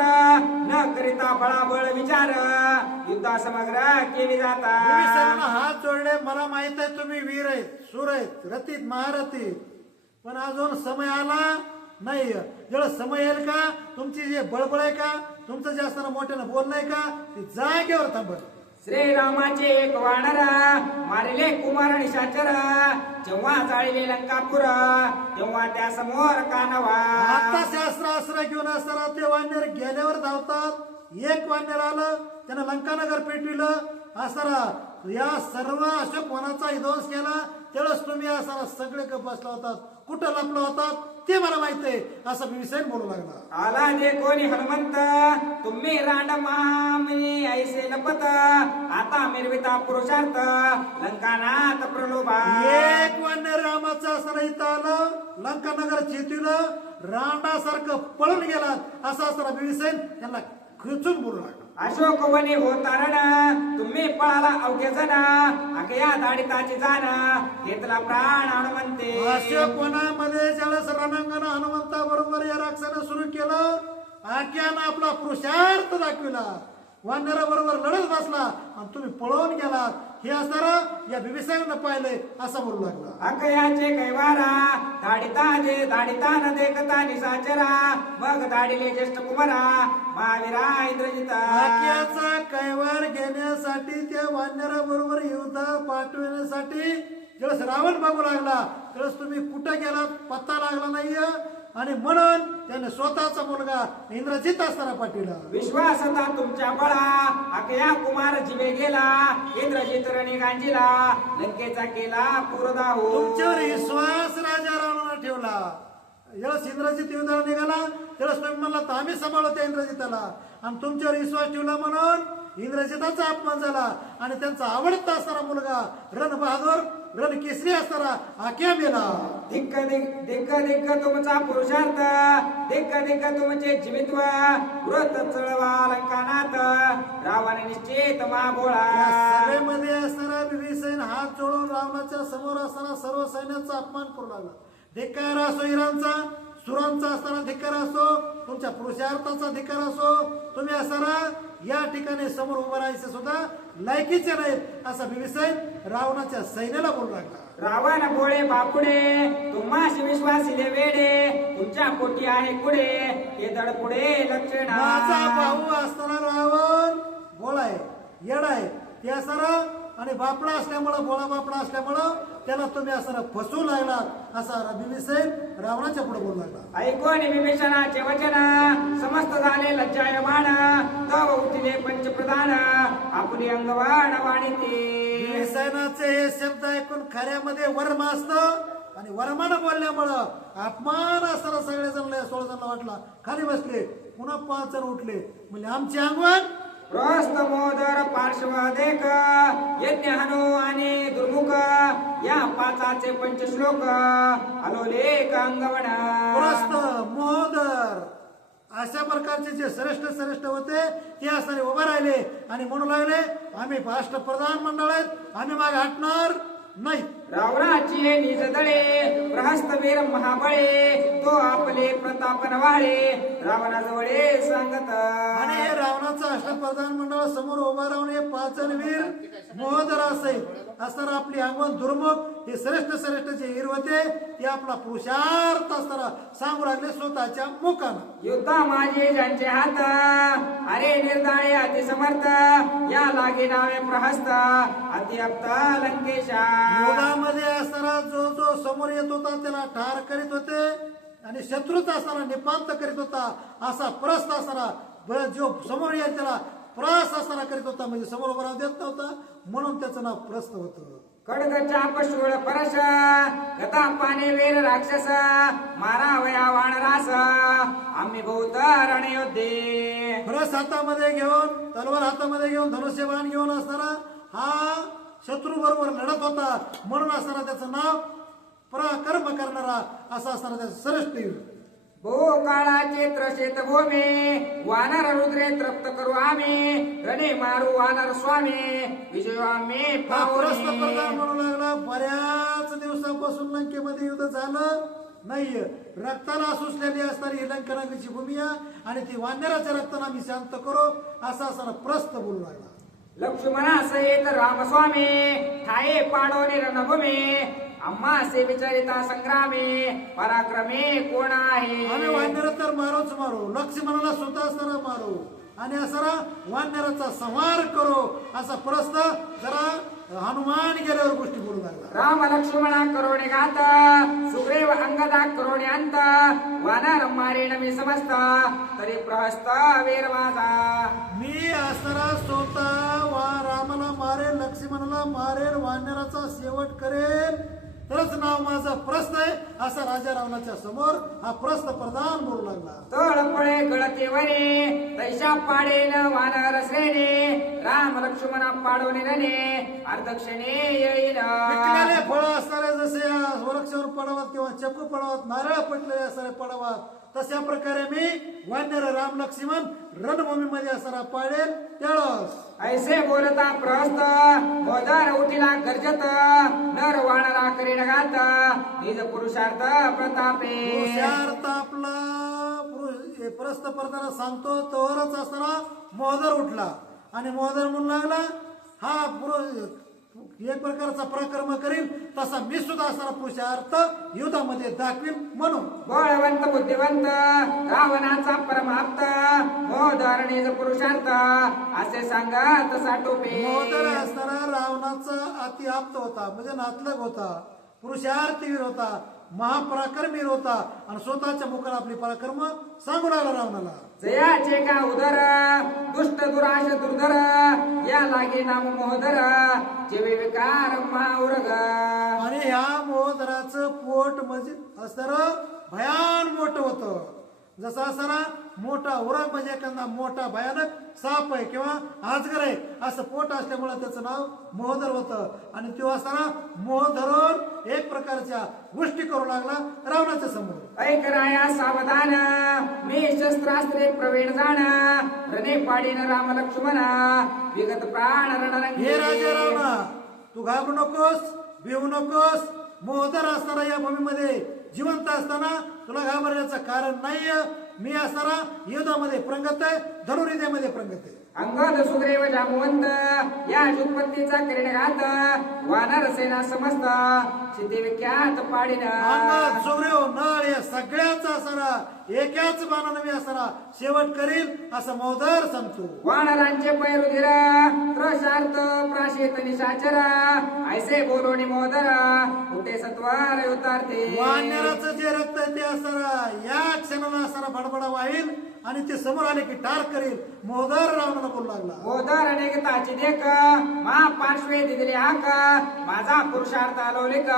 न करिता बळाबळ विचार, युद्धा समग्र केली जाता. विभीषणाला हात जोडले, मला माहित आहे तुम्ही वीर आहेत, सूर आहेत, रथीत महारथी, पण अजून समय आला नाही. जेव्हा समय येईल का, तुमची जे बळबळ आहे का, तुमचं जे असताना मोठ्यानं बोलणं आहे का, ते जागेवर थांबत. श्रीरामाचे एक वानर मारिले कुमार निशाचर जेव्हा जाळीले लंकापूर तेव्हा त्या समोर कानवा. आता शास्त्र आश्रय घेऊन असताना ते वानर गेल्यावर धावतात. एक वानर आलं, त्यानं लंकानगर पेटविलं असताना या सर्व अशोक वनाचा विध्वंस केला. त्यावेळेस तुम्ही असताना सगळे गप बसला होतात, कुठं लपला होतात ते मला माहित आहे असं भीमसेन बोलू लागला. आला जे कोणी हनुमंत तुम्ही रांडमामनी ऐसे लपत आता मिरविता पुरुषार्थ लंकानाथ प्रलोभा. एक वानर रामाचं असताना इथं आलं, लंकानगर चेतविलं, रांडासारखं पळून गेला असं असताना भीमसेन त्यांना खचून बोलू लागला. अशोक वने हो तारण तुम्ही पळाला अवघे जण अगया दाडिताची जाण घेतला प्राण हनुमंते. अशोक वनामध्ये ज्यावेळेस रणांगण हनुमंता बरोबर या राक्षसानं सुरू केलं, आख्यानं आपला पुरुषार्थ दाखविला, वानरा बरोबर लढत बसला आणि तुम्ही पळून गेलात. हे असताना या भीमसेनानं पाहिलंय असं बोलू लागला. अकयाचे कैवारा दाडिता न देखता निसाचरा मग दाडिले ज्येष्ठ कुमारा महावीरा इंद्रजिता. आख्याचा कैवार घेण्यासाठी त्या वानरा बरोबर युद्ध पाठविण्यासाठी ज्यावेळेस रावण बघू लागला त्यावेळेस तुम्ही कुठे गेलात पत्ता लागला नाहीये आणि म्हणून त्याने स्वतःचा मुलगा इंद्रजित असताना पाठविला. विश्वास होता तुमच्या बळा अकया कुमार जिवे गेला इंद्रजित रणी गांजीला लंकेचा केला पुरदाहो. तुमच्यावर विश्वास राजा रावणाने ठेवला. ज्यावेळेस इंद्रजित युद्धाला निघाला त्यावेळेस तुम्ही म्हणला तर आम्ही सांभाळतो इंद्रजिताला आणि तुमच्यावर विश्वास ठेवला म्हणून इंद्रजिताचा अपमान झाला आणि त्यांचा आवडता असणारा मुलगा रणबहादूर रण केसरी असणारा आख्या मेला. दिक्क दिक्क तुमचा पुरुषार्थ दिक्क तुमचे जीवित्व व्रत चळवा लंकानाथ रावण निश्चित महाभोळा. या सभेमध्ये असणारा भीमसेन हात जोडून रावणाच्या समोर असताना सर्व सैन्याचा अपमान करू लागला. धिक्कार असो इरांचा, सुरांचा असताना धिक्कार असो, तुमच्या पुरुषार्थाचा धिक्कार असो, तुम्ही असताना या ठिकाणी समोर उभं राहायचे सुद्धा लायकीचे नाहीत असा भीमसेन रावणाच्या सैन्याला बोलू लागला. रावण भोळे बापुडे तुम्हाशी विश्वासिले वेडे तुमच्या पोटी आहे कुडे हे दड पुढे लक्षण. माझा भाऊ असताना रावण भोळा आहे, येडा आहे ते असताना आणि बापडा असल्यामुळं, भोळा बापडा असल्यामुळं त्याला तुम्ही असताना फसवू लागलात असा भीमसेन रावणाच्या पुढे बोलू लागला. ऐकून विभीषणाचे वचन समस्त झाले लज्जायमान तव उठले पंचप्रधान आपली अंगवाण वाणीते. भीमसेनाचे हे शब्द ऐकून खऱ्यामध्ये वर्म असतं आणि वर्मानं बोलल्यामुळं अपमान असताना सगळेजण 16 जण वाटला, खाली बसले, पुन्हा 5 जण उठले, म्हणजे आमची अंगवण प्रस्थ मोदर पार्श्व देख यज्ञ हनु आणि दुर्मुख या पाचाचे पंचश्लोक अलोलेख अंगवण. प्रस्थ मोदर अशा प्रकारचे जे श्रेष्ठ होते ते असताना उभे राहिले आणि म्हणू लागले आम्ही राष्ट्रप्रधान मंडळ आहेत, आम्ही मागे हटणार नाही. रावणाची हे निज दळे प्रहस्तवीर महाबळे तो आपले प्रताप नवाळे रावणाजवळे सांगत. आणि हे रावणाचं अष्टप्रधान मंडळ समोर उभा राहून हे 5 जण वीर मोहदर असेल असताना आपली अंगवण दुर्मुख हे श्रेष्ठ जे वीर होते ते आपला पुरुषार्थ असताना सांगू लागले स्वतःच्या मुखानं. युद्धा माझे ज्यांचे हात अरे निर्दाळे अति समर्थ या लागे नावे प्रहस्त अति अप्ता लंकेशा. युद्धामध्ये असताना जो समोर येत होता त्याला ठार करीत होते आणि शत्रूच असताना निपात करीत होता असा प्रस्थ असताना जो समोर येईल त्याला प्रस असताना करीत होता, म्हणजे समोर उभा राहू देत नव्हता म्हणून त्याचं नाव प्रस्थ होतं. खड्ग चाप शूळ परश गता पाने वेर राक्षस मारावया वानरास आम्ही बहुत रणयोद्धे. प्रस हातामध्ये घेऊन, तलवार हातामध्ये घेऊन, धनुष्यबाण घेऊन असताना हा शत्रू बरोबर लढत होता म्हणून असताना त्याचं नाव पराक्रम करणारा असा असताना त्याचं श्रेष्ठ वीर. भो काळाचे त्रशेत भूमे वानर रुद्रे तृप्त करू आम्ही रणे मारू वानर स्वामी विजय आम्ही हा प्रस्थ पावणे. प्रधान म्हणू लागला बऱ्याच दिवसापासून लंकेमध्ये युद्ध झालं नाहीये, रक्ताला सुचलेली असणारी ही लंकानगरीची भूमी आहे आणि ती वानराच्या रक्ताला मी शांत करू असा असताना प्रस्थ बोलू लागला. लक्ष्मणा सहित रामस्वामी ठाये पाडोने रणभूमी आम्हा से विचारिता संग्रामे पराक्रमे कोण आहे. आम्ही वानर तर मारूच मारू, लक्ष्मणाला स्वतः असताना मारू, आणि असा वानराचा संहार करो असा प्रश्न जरा हनुमान गेल्यावर गोष्टी बोलू लागला. राम लक्ष्मणा करोणे घात सुग्रीव अंगदा करोणे अंत वानर मारेन मी समस्त तरी प्रहस्त वीर माझा. मी असणारा स्वतः रामाला मारेल, लक्ष्मणाला मारेल, वानराचा शेवट करेल तरच नाव माझं प्रश्न आहे असा राजा रावणाच्या समोर हा प्रश्न प्रधान बोलू लागला. तळपळे गळते वरे तैशा पाडेल वानर श्रेणे राम लक्ष्मणा पाडवणे रणे अर्धक्षणे येईल. पिकलेले फळं असणारे जसे वृक्षावर पडावात किंवा चक्कू पडावात, नारळ पडलेले असणारे पडावात, तशा प्रकारे मी वानर राम लक्ष्मण रणभूमीमध्ये असणारा पाडेल त्याळस. ऐसे बोलता प्रहस्त मोदर उठिला गर्जत नर वाणरा करीन घात निज पुरुषार्थ प्रतापे. पुरुषार्थ आपला प्रस्त परताना सांगतो तोवरच असताना मोहदर उठला आणि मोहदर म्हणू लागला हा पुरुष एक प्रकारचा पराक्रम करील तसा मी सुद्धा असणारा पुरुषार्थ युद्धामध्ये दाखवील म्हणून. बळवंत बुद्धिवंत रावणाचा परमाप्त मोदर निज पुरुषार्थ असे सांगत साटोपे. मोहदर असणारा रावणाचा अति आप्त होता म्हणजे नातलग होता, पुरुषार्थीवीर होता, महापराक्रमवीर होता आणि स्वतःच्या मुखाला आपली पराक्रम सांगू लागला रावणाला. जयाचे का उदर दुष्ट दुराश दुर्धर या लागे नाम मोहदर जेवे विकार महाउरग. आणि ह्या मोहदराचं पोट म्हणजे असणारं भयान मोठं होतं. जसा असताना मोठा उरग म्हणजे एखादा मोठा भयानक साप आहे किंवा आजगर आहे असं पोट असल्यामुळे त्याचं नाव मोहदर होतं. आणि तो असताना मोह धरून एक प्रकारच्या गोष्टी करू लागला रावणाच्या समोर. ऐक राया सावधान मी शस्त्रास्त्रे प्रवीण जाण रणे पाडीन राम लक्ष्मण विगत प्राण रणरंगी. हे राजा रावणा तू घाबरू नकोस, भिवू नकोस. मोहदर असताना या भूमीमध्ये जिवंत असताना तुला घाबरण्याचं कारण नाहीये. मी असणारा युद्धामध्ये प्रंगत आहे, धनुर्विद्येमध्ये प्रंगत आहे. अंगद सुग्रीव जामवंत या उत्पत्तीचा करीण घात वानर सेना समस्त सिद्धी विख्यात पाडीन. अंगद सुग्रीव नळ या सगळ्याचा असणारा एकाच बाणाने मी असणारा शेवट करील असं मोहदर सांगतो. वानरांचे पैरुधिर त्रशार्थ प्राशेत निशाचर ऐसे बोलोनी मोदर कुठे सत्वार उतारते. वानराचं जे रक्त आहे ते असणारा या क्षणाला असणारा बडबडा वाहील आणि ते समोर आले की टार करील. मोहदर रावणाला बोलू लागला. मोदर अनेकताची देख मा पार्श्वे दिले हाक माझा पुरुषार्थ आलोलिक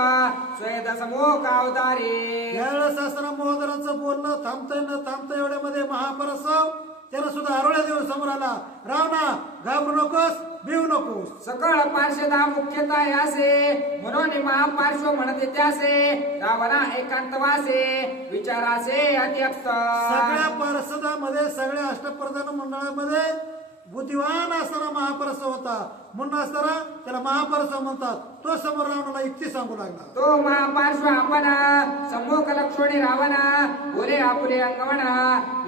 स्वेद समोक अवतारी. यावेळेस असताना मोहदराचं बोलणं थांबतंय न थांबतंय एवढ्यामध्ये महापरसव त्याला सुद्धा आरोळ्या देऊन समोर आला. रावणा घाबरू नकोस, भिवू नकोस. सकळ पार्श्वदा मुख्यता यासे म्हणून महापार्श्व म्हणते त्यासे रावणा एकांतवासे विचारासे अत्यप्त. सगळ्या पार्षदामध्ये सगळ्या अष्टप्रधान मंडळामध्ये बुद्धिवान असणारा महापरसव होता म्हणून असताना त्याला महापरसव म्हणतात. तो समोर रावणाला युक्ती सांगू लागला. तो महापार्श्व आपण सम्मुख लक्ष्मणी रावण बोले आपुले अंगवण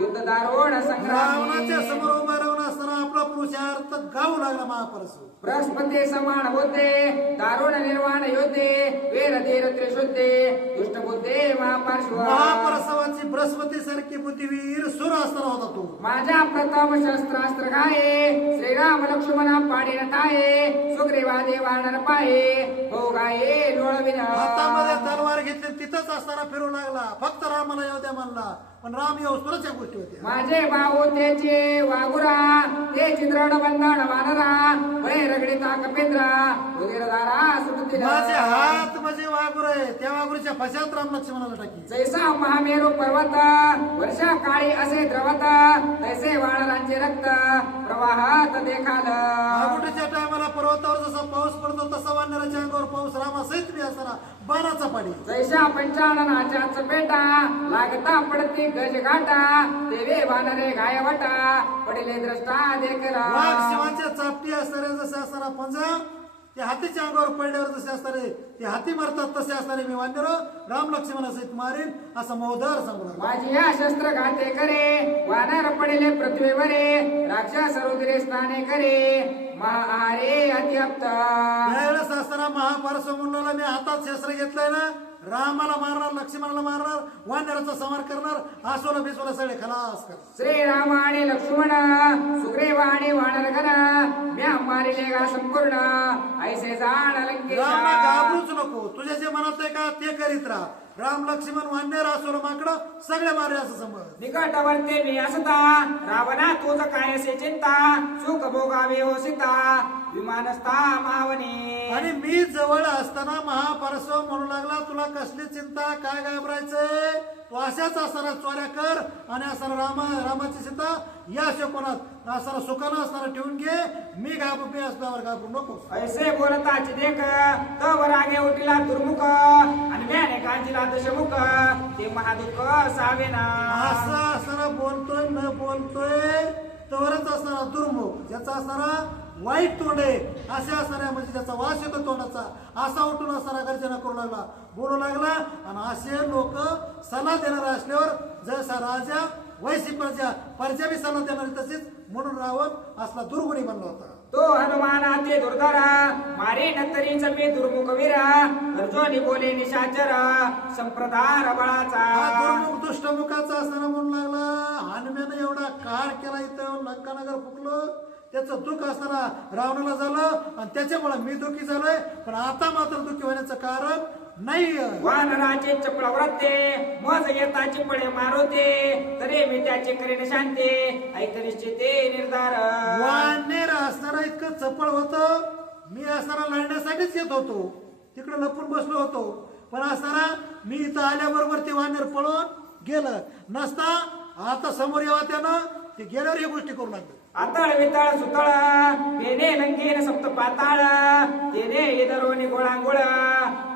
युद्ध दारोण संग्राम. रावणाच्या समोर उभा राहून असताना आपला पुरुषार्थ गाऊ लागला महापरसव. बृहस्पती समान होते दारुण निर्वाण योद्धे वीर धीर त्रिशुद्धे दुष्ट बुद्धे महापार्श्व. महापरसवाची बृहस्पती सारखी बुद्धिवीर सुर असताना होता तो. माझ्या प्रथम शस्त्रास्त्र गाये श्रीराम लक्ष्मणा पाडी नटाये सुग्रीवा देवानर पाये हो गाये लोळविन. हातामध्ये तलवार घेतली तिथंच असताना फिरू लागला. फक्त रामाला येऊ द्या म्हणला पण राम येऊ सुरच्या गोष्टी होत्या. माझे भाऊ त्याचे वागुरा ते चित्रड बंधन वानरा भय रगडीता कपेंद्रा उदीरदारा सुटतील. माझे हात म्हणजे वाघुर आहे त्या वाघुरीच्या फशात राम लक्ष्मणाला टाकी. जैसा महामेरू पर्वत वर्षा काळी असे द्रवत तैसे वानरांचे रक्त प्रवाहात देखाल. वाघुटीच्या टायमाला पर्वतावर जसा पाऊस पडतो तसा वानराच्या अंगावर पाऊस रामासहित मी असताना बाणाचा पाडी. जैसा पंचाननाच्या चपेटा लागता पडती गज घाटा देवे वानरे घायवटा पडिले द्रष्टा देखला. वाघ शिवाच्या चापटी असणारे जसे असताना पंजा ते हातीच्या अंगावर पडल्यावर जसे असणारे ते हाती मारतात तसे असणारे मी वानर राम लक्ष्मणासहित मारीन असं मोहदर सांगू लागला. माझी या शस्त्र घाते करे वानर पडिले पृथ्वीवरे राक्षस रुद्रे स्नाने करे महारे अत्यप्त. त्यावेळेस असताना महापारस म्हणला मी हातात शस्त्र घेतलंय ना रामाला मारणार, लक्ष्मणाला मारणार, वानराचा संहार करणार, आसोला बिसोला सगळे खलास करणार. श्रीराम आणि लक्ष्मण सुग्रीव आणि वानरगण म्या मारिले गा संपूर्ण ऐसे जाण रामला लंकेशा. घाबरूच नको, तुझ्या जे मनात आहे का ते करीत राहा. राम लक्ष्मण वानर आसोला माकडं सगळे मारे असं समज. निकटवर्ती मी असता रावणा तुझ काय असे चिंता सुख भोगावे हो सीता विमानस्था मावनी. आणि मी जवळ असताना महापरसव म्हणू लागला, तुला कसली चिंता, काय घाबरायचंय, तू अशाच असताना चोऱ्या कर आणि असताना रामाची सीता या शकोनात असताना सुखानं असताना ठेवून घे. मी असल्यावर घाबरू नको. ऐसे बोलताच देख तव रागे उठिला दुर्मुख आणि म्याने कांजिला दशमुख ते महादुःख सावेना. असं असताना बोलतोय न बोलतोय तवरच असणारा दुर्मुख, ज्याचा असणारा वाईट तोंड आहे असे असणाऱ्या म्हणजे ज्याचा वास येतो तोंडाचा, असा उठून असणारा गर्जना करू लागला, बोलू लागला. आणि असे लोक सल्ला देणारे असल्यावर जसा राजा वैसी प्रजा बी सल्ला देणारी तशीच म्हणून रावण असला दुर्गुणी बनला होता. तो हनुमाना ते दुर्धरा मारे नंतरीच मी दुर्मुख वीरा अर्जुनी बोले निशाचर संप्रदार बळाचा. हा दुर्मुख दुष्टमुखाचा असताना म्हणू लागला, हनुमाने एवढा काळ केला, इथं लंकानगर फुकलं, त्याचं दुःख असताना रावणाला झालं आणि त्याच्यामुळे मी दुःखी झालोय, पण आता मात्र दुःखी होण्याचं कारण नाही. वानराचे चपळ व्रते मज येताचे पडे मारोते तरी मी त्याचे करीन शांती ऐकनिश्चित ते निर्धार. वानेर असणारा इतकं चपळ होतं, मी असणारा लढण्यासाठीच येत होतो, तिकडे लपून बसलो होतो, पण असणारा मी इथं आल्याबरोबर ते वानेर पळून गेलं नसता, आता समोर यावा त्यानं ते गेल्यावर ही गोष्टी करू लागले. आतळ वितळ सुतळ बेने लंकेन सप्त पाताळ तेने इदरोनी गोळांगोळ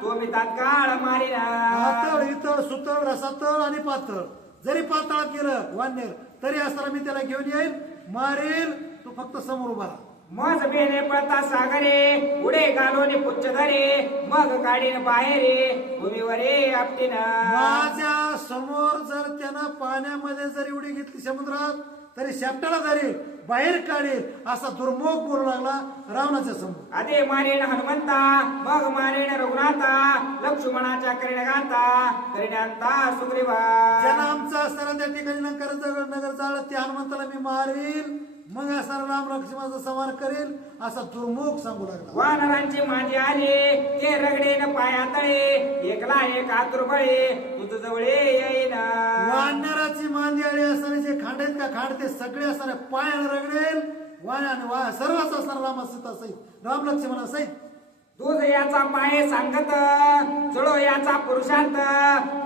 तो मी तात्काळ मारिना. पातळ इतळ सुतळ रसातळ आणि पातळ, जरी पातळात गेलं वानेर तरी असताना मी त्याला घेऊन येईल, मारेल, तू फक्त समोर उभा राहा. मज बेने पळता सागरे उडे गालोने पुच्छ धरे मग काढीन बाहेरे भूमीवरे आपटीन. माझ्या समोर जर त्यानं पाण्यामध्ये जरी उडी घेतली समुद्रात तरी शेपटाला धरी बाहेर काढेल असा दुर्मोह बोलू लागला रावणाच्या समोर. आधी मारेन हनुमंता मग मारेन रघुनाथा लक्ष्मणाच्या करिणगाता करिण्यांता सुग्रीवा. ज्यानं आमचा असताना त्या ठिकाणी नगर जाळ त्या हनुमंताला मी मारील, मग असणारा राम लक्ष्मणाचा संहार करेल असा दुर्मुख सांगू लागला. वानरांचे माझे आले ते रगडेन पायातळे एकला एक आतुरबळे तुझ जवळे येईन. वानराची मांदी आली असताना जे खांडेत का खांड ते सगळे असणारे पायाला रगडेल, वाण्याने सर्वच असणार रामा सीता सहित राम लक्ष्मणा सहित. तुझ याचा पाय सांगत चढो याचा पुरुषार्थ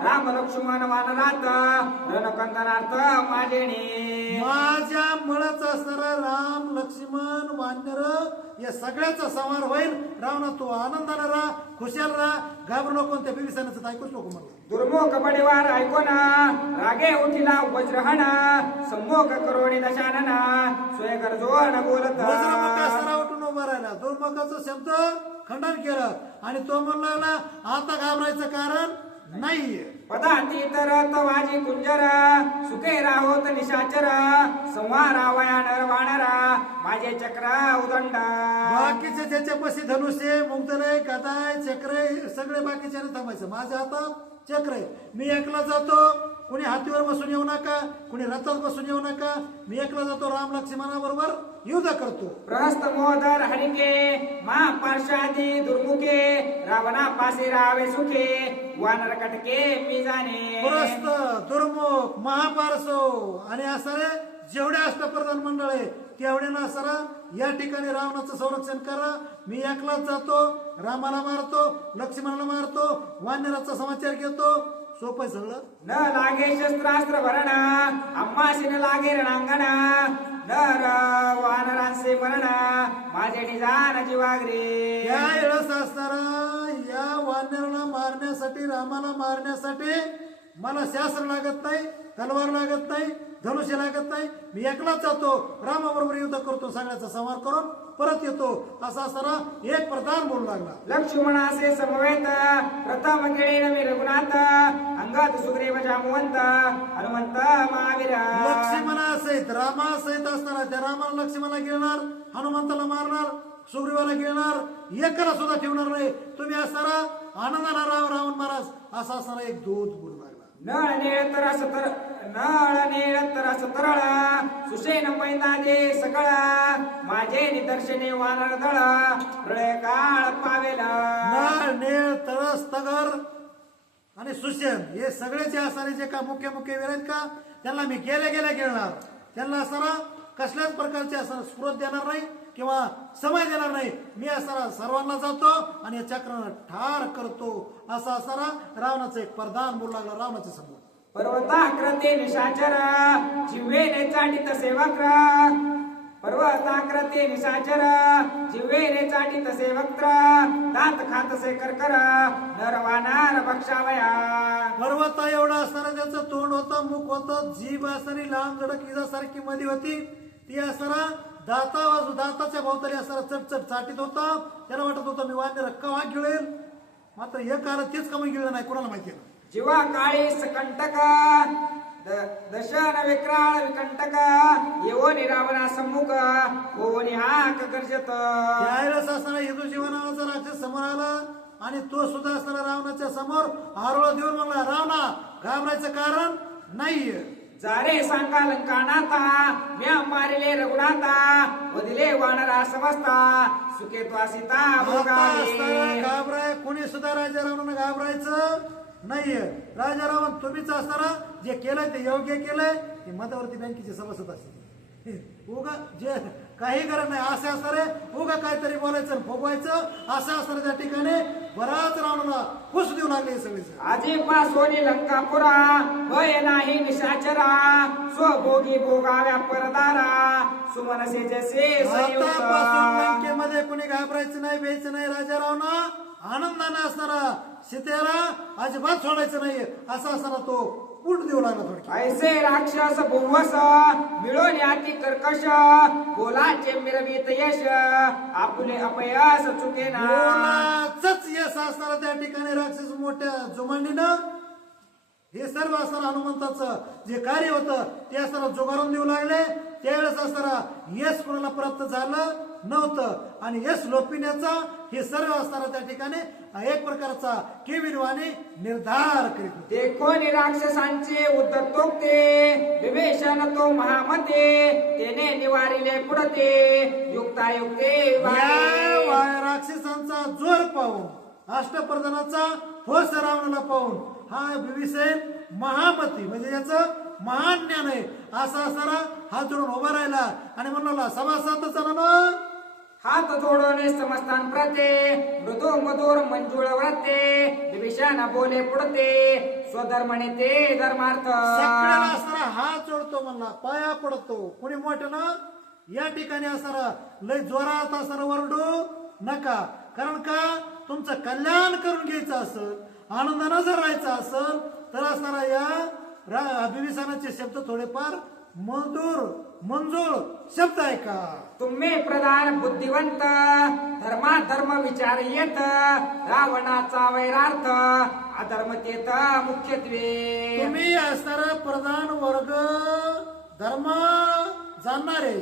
राम लक्ष्मण वानरात रणकंदनार्थ माझेने. माझ्या मळच असणारा राम लक्ष्मण वानर या सगळ्याचा संहार होईल. रावणा तू आनंदाने राहा, खुशाल राहा, घाबरू नको, त्या बिभीषणाचं ऐकूच नको म्हणलं. दुर्मुख बडीवार ऐकोना रागे उठिला वज्रहण सम्मुख करोणी दशानना स्वय गरजोन बोलत. वज्रमुख असणारा उठून उभा राहिला, दुर्मुखाचा शब्द खंडन केलं आणि तो म्हणू लागला, आता घाबरायचं कारण नाहीये. पदाती तर तवाजी कुंजर सुखे राहोत निशाचर संहारा वया नर वानरा माझे चक्र उदंड. बाकीचे ज्याच्यापाशी धनुष्य मुग्धलय गदाय चक्र सगळे बाकीच्याने थांबायचं, माझ्या हातात चक्र आहे, मी एकला जातो, कुणी हातीवर बसून येऊ नका, कुणी रथात बसून येऊ नका, मी एकला जातो, राम लक्ष्मणा बरोबर युद्ध करतो. प्रहस्त मोदर हरिके महापार्शादी दुर्मुखे रावणा पासे रावे सुखे वानर कटके मी जाणे. पुरस्त दुर्मुख महापारसो आणि असणारे जेवढे अष्टप्रधान मंडळ आहे तेवढ्यानं असणारा या ठिकाणी रावणाचं संरक्षण करा. मी एकलाच जातो, रामाला मारतो, लक्ष्मणाला मारतो, वानराचा समाचार घेतो, सोपं सगळं. न लागे शस्त्रास्त्र भरण अम्माशी न लागे रणांगण नर वानरांचे मरण माझे निजान जीवाग्रे. या वेळेस असणारा या वानराला मारण्यासाठी, रामाला मारण्यासाठी मला शास्त्र लागत नाही, तलवार लागत नाही, धनुष्य लागत नाही, मी एकलाच जातो, रामाबरोबर युद्ध करतो, सगळ्याचा संहार करून परत येतो असा असताना एक प्रधान बोलू लागला. लक्ष्मणासे समवेत प्रथम गेळीन मी रघुनाथ अंगद सुग्रीव जामवंत हनुमंत महावीर. लक्ष्मणा सहित रामा सहित असताना त्या रामाला लक्ष्मणाला घेणार, हनुमंताला मारणार, सुग्रीवाला गिळणार एकाला सुद्धा ठेवणार नाही. तुम्ही असणारा आनंदाला रावण महाराज असा असणारा एक दूत बोलू लागला. नळ नेळ तरस तरळ सुषेण मैदाने सकळ माझे निदर्शने वानर दळ प्रळय काळ पावेला. नळ नेळ तरस तगर आणि सुषेण हे सगळे जे असणारे जे का मुख्य वीर आहेत का त्यांना मी गेल्या गिळणार. त्यांना असणारा कसल्याच प्रकारचे असणारा स्फुरत देणार नाही किंवा समय देणार नाही. मी असणारा सर्वांना जातो आणि या चक्रानं ठार करतो असा असणारा रावणाचा एक प्रधान बोलू लागला रावणाच्या समोर. पर्वताकृते निशाचर जिव्हेने चाटित सेवक्र पर्वताकृते निशाचर जिव्हेने चाटित सेवक्र दात खातसे करकर नरवानार बक्षावया. पर्वत एवढा असणारा त्याचं तोंड होतं, मुख होतं, जीभ असणारी लांब जडक इजासारखी मध्ये होती. ती असणारा दाताच्या भोवताली असणारा चटचट चाटीत होता. त्याला वाटत होतं मी वानर कवा गिळेल, मात्र हे काल तेच कमी गिळलं नाही, कोणाला माहिती नाही. जीवा काळी सकंटक दशन विक्राळ विकंटक येवो रावणा सम्मुख होवनी हाक गर्जत. त्यावेळेस असणारा हिंदू जीवनाचा राक्षस समोर आला आणि तो सुद्धा असणारा रावणाच्या समोर आरोळ देऊन म्हणला, रावणा घाबरायचं कारण नाहीये. जारे सांगा लंकानाता म्या मारिले रघुनाथा वदिले वानरा समजता सुखे तो सीता भोगावे. घाबराय कोणी सुद्धा राजा रावणानं घाबरायचं नाहीये. राजा रावण तुम्हीच असणारा जे केलंय ते योग्य केलंय. ते मध्यवर्ती बँकेचे सभासद असते उगा जे काही गरज नाही असे असणारे उगा काहीतरी बोलायचं फोगवायचं असं असणारे त्या ठिकाणी बराच रावणाला खुश देऊ लागले सगळे. आजीपा सोनी लंकापुरा भय नाही निशाचरा स्वभोगी भोगाव्या परदारा सुमनसे जसे आतापासून लंकेमध्ये कोणी घाबरायचं नाही, भ्यायचं नाही. राजा रावणा आनंदाने असणारा सीतेला अजिबात सोडायचं नाही असा असणारा तो पूट देऊ लागला. थोडक्यात ऐसे राक्षस भुवस मिळून याती कर्कश बोलाचे मिरवीत यश आपुले अपयश चुके ना. बोलाचंच यश असणारा त्या ठिकाणी राक्षस मोठ्या जुमांडीनं हे सर्व असणारा हनुमंताचं जे कार्य होतं ते असणारा जोगारून देऊ लागले. त्यावेळेस असणारा यश कोणाला प्राप्त झालं नव्हतं आणि यश लोपिण्याचा हे सर्व असणारा त्या ठिकाणी एक प्रकारचा केविरवाने निर्धार करीत होते. ते कोणी राक्षसांचे उद्धतोक्ते विवेशन तो महामते तेने निवारिले पुढते युक्तायुक्ते या राक्षसांचा जोर पाहून अष्टप्रधानाचा ठोस रावणाला पाहून हा बिभीषण महामती म्हणजे याचं महान ज्ञान आहे असा असणारा हात जोडून उभा राहिला आणि म्हणला सभासद जणांनो हात जोडणे समस्तान प्रते मृदू मधुर मंजुळ व्रते विभीषण बोले पुढते स्वधर्मने ते धर्मार्थ. सगळ्याला असणारा हात जोडतो म्हणला, पाया पडतो. कोणी मोठ्यानं या ठिकाणी असणारा लय जोरात असणारा वरडू नका. कारण का तुमचं कल्याण करून घ्यायचं असेल, आनंदानं जर राहायचं असेल तर असणारा या बिभीषणाचे शब्द थोडेफार मंजूळ शब्द आहे का. तुम्ही प्रधान बुद्धिवंत धर्म विचार येत रावणाचा वैरार्थ अधर्मतेत मुख्यत्वे. तुम्ही असणारा प्रधान वर्ग धर्म जाणणारे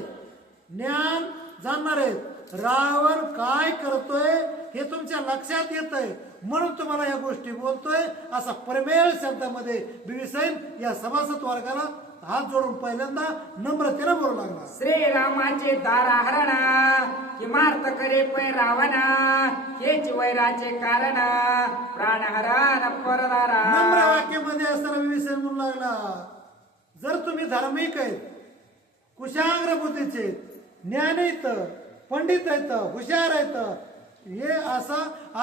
ज्ञान जाणणारे रावण काय करतोय हे तुमच्या लक्षात येतंय म्हणून तुम्हाला या गोष्टी बोलतोय असा परमेळ शब्दामध्ये बिभीषण या सभासद वर्गाला हात जोडून पहिल्यांदा नम्रतेनं बोलू लागला. श्रीरामाचे दारा हरणा किमार्थ करे पै रावणा हेच वैराचे कारण प्राणहरण परदारा. नम्र वाक्यामध्ये असताना बिभीषण म्हणू लागला, जर तुम्ही धार्मिक आहेत, कुशाग्र बुद्धीचे, ज्ञानीत, पंडित आहेत, हुशार आहेत, हे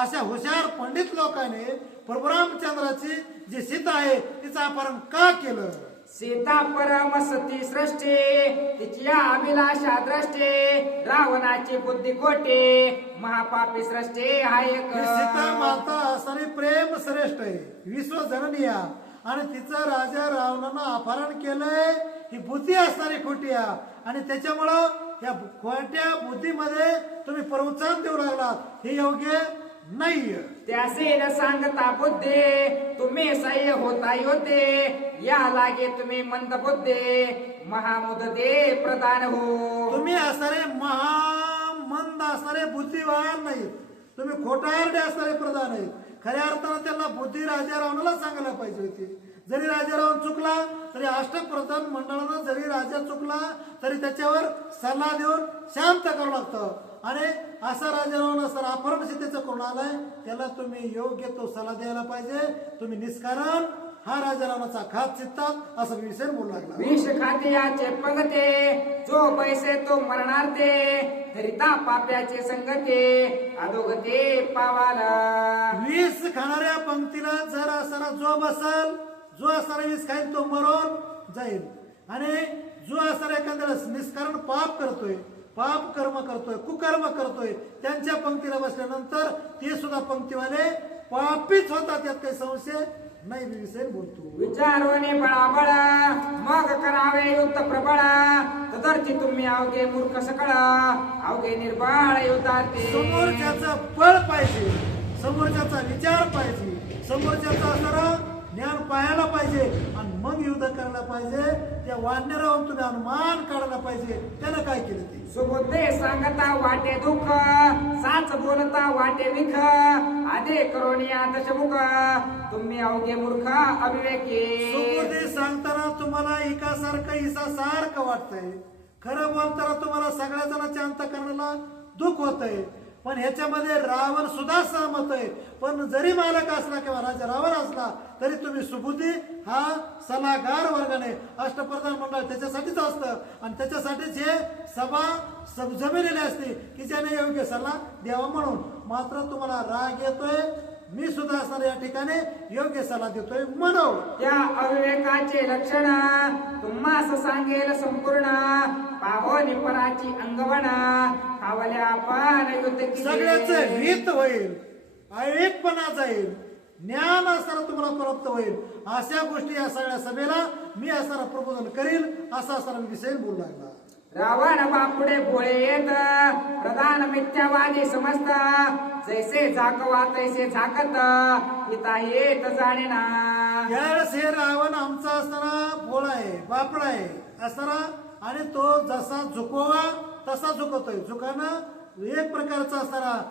अशा हुशार पंडित लोकांनी प्रभू रामचंद्राची जी सीता आहे तिचं अपहरण का केलं. सीता परम सती सृष्टी तिची अभिलाषा द्रष्टे रावणाची बुद्धी खोटे महापापी सृष्टी हा एक. सीता माता असणारी प्रेम श्रेष्ठ आहे, विश्व जननी आणि तिचं राजा रावणानं अपहरण केलंय ही बुद्धी असणारी खोटी आहे आणि त्याच्यामुळं या खोट्या बुद्धीमध्ये तुम्ही प्रवचन देऊ लागलात हे योग्य नाहीये. त्यासे न सांगता बुद्धे तुम्ही सह्य होता योद्धे या लागे तुम्ही मंद बुद्धे महामुदते प्रधान हो. तुम्ही असणारे महामंद असणारे असणारे बुद्धिवान नाहीत, तुम्ही खोटारडे असणारे प्रधान आहेत. खऱ्या अर्थानं त्यांना बुद्धी राजा रावणाला सांगायला पाहिजे होती. जरी राजा रावण चुकला तरी अष्टप्रधान मंडळानं जरी राजा चुकला तरी त्याच्यावर सल्ला देऊन शांत करावं लागतं. आणि असा राजा रावण असताना अपहरण सिद्धीचं करून आलाय, त्याला तुम्ही योग्य तो सल्ला द्यायला पाहिजे. तुम्ही निष्कारण हा राजा रावणाचा घात चित्तात असं विषय बोलू लागला. विष खाते याचे पंगते, जो पैसे तो मरणार ते, धरिता पाप्याचे संगते, अधोगते पावाला. वीस खाणाऱ्या पंक्तीला जर असणारा जो बसल, जो असणारा वीस खाईल तो मरून जाईल. आणि जो असणारा एखाद्याला निष्कारण पाप करतोय, पाप कर्म करतोय, कुकर्म करतोय, त्यांच्या पंक्तीला बसल्यानंतर ते सुद्धा पंक्तीवाले पापीच होतात, यात काही संशय नाही. विषय बोलतो विचारवणे बळाबळ, मग करावे युक्त प्रबळ, तदर्थी तुम्ही अवघे मूर्ख सकळ, अवघे निर्बळ युद्धार्थी. समोरच्याचं बळ पाहिजे, समोरच्याचा विचार पाहिजे, समोरच्याचा असणारा ज्ञान पाहायला पाहिजे आणि मग युद्ध करायला पाहिजे. त्या वाढण्यावर तुम्ही अनुमान काढायला पाहिजे त्यानं काय केलं ते. सुबुद्धे सांगता वाटे दुःख, साच बोलता वाटे विख, आदे करोनिया दशमुख, तुम्ही अवघे मूर्ख अविवेकी. सुबुद्धी सांगताना तुम्हाला इसासारखं वाटतंय, खरं बोलताना तुम्हाला सगळ्या जणांच्या अंतःकरणाला दुःख होतंय. पण ह्याच्यामध्ये रावण सुद्धा सहमत आहे. पण जरी मालक असला किंवा राजा रावण असला तरी तुम्ही सुबुद्धी हा सल्लागार वर्गाने अष्टप्रधान मंडळ त्याच्यासाठीच असतं आणि त्याच्यासाठीच हे सभा जमिलेली असते की ज्याने योग्य सल्ला द्यावा म्हणून. मात्र तुम्हाला राग येतोय, मी सुद्धा असणार या ठिकाणी योग्य सल्ला देतोय म्हणून. त्या अविवेकाचे लक्षण तुम्हास सांगेल संपूर्ण, पाहोनी पराची अंगवणा, खावल्या पान युद्ध सगळ्याच हित होईल, अविवेकपणा जाईल, ज्ञान असताना तुम्हाला प्राप्त होईल. अशा गोष्टी या सगळ्या सभेला मी असणारा प्रबोधन करील असा असणारा विषय बोलू लागला. रावण बापुडे भोळे येत, प्रधान मिथ्यावादी समजत, जैसे झाकवा तैसे झाकत, पिता येत जाणे ना. त्यावेळेस हे रावण आमचा असणारा भोळा आहे, बापडा आहे असणारा, आणि तो जसा झुकवा तसा झुकवतोय. झुकानं एक प्रकारचा असणारा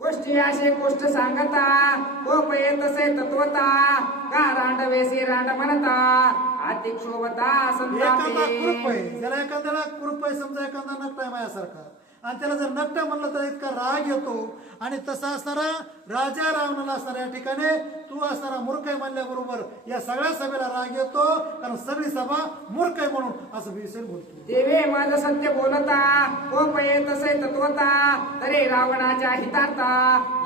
गोष्टी असे गोष्ट सांगता, कोप येतसे तत्वता, का रांडवेसे रांड म्हणता, आतिक शोभता एखादा संतापे. कुरूप आहे, ज्याला एखाद्याला कुरूप आहे समजा, एखादा नकटा आहे माझ्यासारखा, आणि त्याला जर नकट म्हणलं तर इतका राग येतो. आणि तसा असणारा राजा रावणाला असणारा या ठिकाणी तू असणारा मूर्ख आहे म्हणल्याबरोबर या सगळ्या सभेला राग येतो, कारण सगळी सभा मूर्ख आहे म्हणून असं विषय बोलतो. देवे माझ सत्य बोलता, कोप येतसे तत्वता, तरी रावणाच्या हितार्था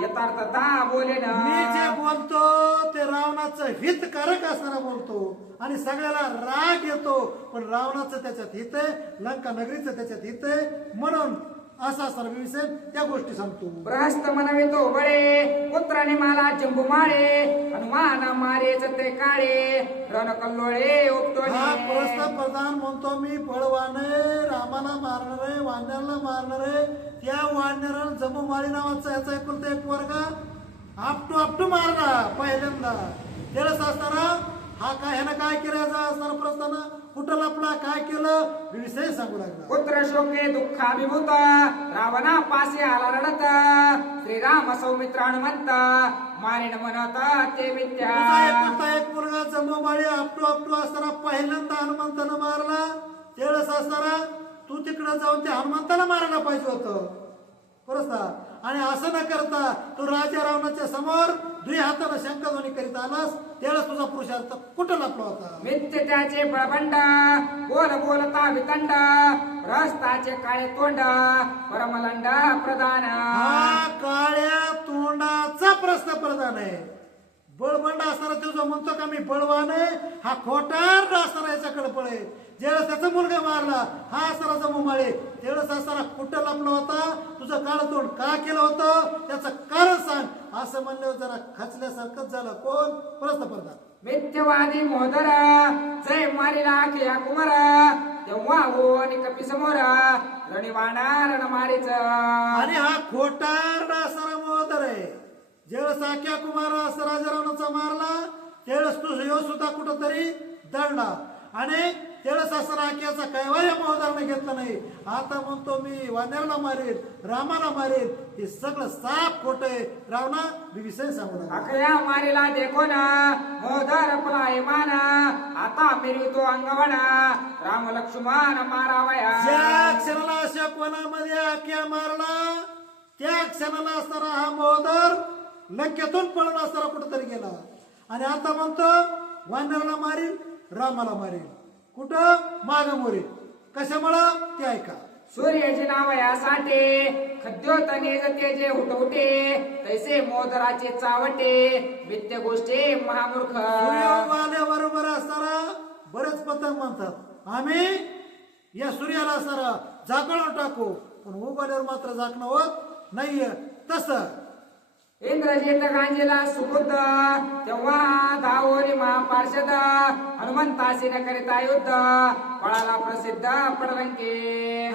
यथार्थता बोले मी जे ना. बोलतो ते रावणाचं हितकारक असणारा बोलतो आणि सगळ्याला राग येतो, पण रावणाचं त्याच्यात हित आहे, लंका नगरीचं त्याच्यात हित आहे म्हणून असा असणारा विषय त्या गोष्टी सांगतो. प्रहस्त म्हणवितो बळे, पुत्राने मला चंबू माळे, हनुमान मारेच ते काळे, रण कल्लोळे उपटोने. हा प्रस्ताव प्रधान म्हणतो मी बळवान आहे, रामाला मारणार आहे, वानराला मारणार आहे. त्या वानराला जमूमाळी नावाचा याचा एकुलता एक वर्ग आपटू मारला पहिल्यांदा. त्यावेळेस असताना हा काय ह्यानं काय केलं असताना प्रस्ताना कुठं लपला, काय केलं विषय सांगू लागला. पुत्र शोके दुःखाभिभूत, रावणा पासे आला रडत, श्रीराम सौमित्र हनुमंत, मारिण म्हणत ते मिथ्या. तुझा एकुलता एक मुलगा जमूमाळी आपटू असताना पहिल्यांदा हनुमंतानं मारला. त्यावेळेस असताना तू तिकडे जाऊन त्या हनुमंताला मारायला पाहिजे होतं परस्ता. आणि असं न करता तू राजा रावणाच्या समोर दुई हाताने शंखध्वनी करीत आलास, त्यावेळेस तुझा पुरुषार्थ कुठं लपला होता. मिथ्य त्याचे बळबंड, बोल बोलता वितंड, रस्ताचे काळे तोंड, परमलंड प्रधान. हा काळ्या तोंडाचा प्रश्न प्रधान आहे. बळबंड असणारा तुझं म्हणतो का मी बळवान आहे, हा खोटार असणारा याच्याकडे पळे. ज्यावेळेस त्याचा मुलगा मारला हा असणारा जमूमाळे, त्यावेळेस असणारा कुठं लपला होता, तुझं काळं तोंड का केलं होतं त्याचं कारण सांग. असं म्हणल्यावर जरा खचल्यासारखंच झालं. कोण प्रश्न प्रधान. मिथ्यवादी मोहदर, जय मारिला खिया कुमार, तेव्हा हो आणि कपी समोर, रणिवाणा रण मारीच. आणि हा खोटार असणारा मोहदर आहे. ज्यावेळेस आख्या कुमार असं राजा रावणाचा मारला त्यावेळेस तू ह्यो सुद्धा कुठंतरी दळला. आणि त्यावेळेस असताना आख्याचा कैवा या महोदराने घेतला नाही. आता म्हणतो मी वानराला मारेल, रामाला मारेल. हे सगळं साफ खोट आहे. रावणा मी विषय सांगू नका. अखया मारिला देखो ना मोदर आपला इमान आता मिरवितो अंगवना राम लक्ष्मण मारावया. ज्या क्षणाला अशोक वनामध्ये आख्या मारला त्या क्षणाला असताना हा महोदर लंकेतून पळून असताना कुठेतरी गेला. आणि आता म्हणतो वानराला मारील, रामाला मारील. कुठं माग मोरी. कशामुळं ते ऐका. सूर्याचे नाव यासाठी खद्योत निजते जे उठवटे तैसे मोदराचे चावटे मिथ्य गोष्टी महामूर्ख. सूर्य आल्याबरोबर असताना बरेच पतंग म्हणतात आम्ही या सूर्याला असताना झाकळून टाकू, पण उगवल्यावर मात्र झाकणं होत नाहीये. तसं इंद्रजित गांजीला सुबुद्ध तेव्हा धावोरी महापार्षद हनुमंतासी न करिता युद्ध पळाला प्रसिद्ध पडलंके.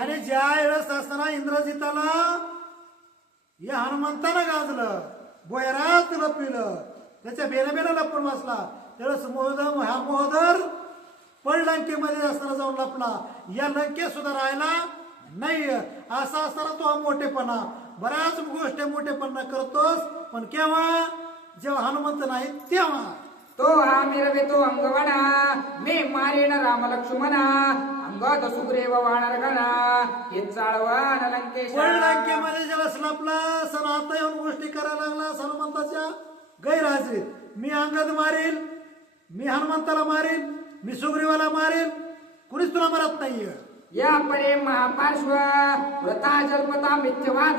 आणि ज्या वेळेस असताना इंद्रजिताला या हनुमंतानं गाजलं, बोयरात लपविलं, त्याच्या बेनं लपून बसला. त्यावेळेस हा महोदर पळ लंकेमध्ये असताना जाऊन लपला. या लंकेत सुद्धा राहिला नाही. असा असताना तो हा मोठेपणा, बऱ्याच गोष्टी मोठेपणा करतोस, पण केव्हा? जेव्हा हनुमंत नाही तेव्हा. तो हा मिरवितो अंगवना मी मारेन राम लक्ष्मणा अंगद सुग्रीव वानर गणा हे चाळवण लंकेश. पळ लंकेमध्ये जेव्हा लपला सण आता येऊन गोष्टी करायला लागला हनुमंताच्या गैरहाजरीत. मी अंगद मारेल, मी हनुमंताला मारेल, मी सुग्रीवाला मारेल, कुणीच तुला मारत नाहीये. या परे महापार्श्व व्रता जल्पता मिथ्यवाद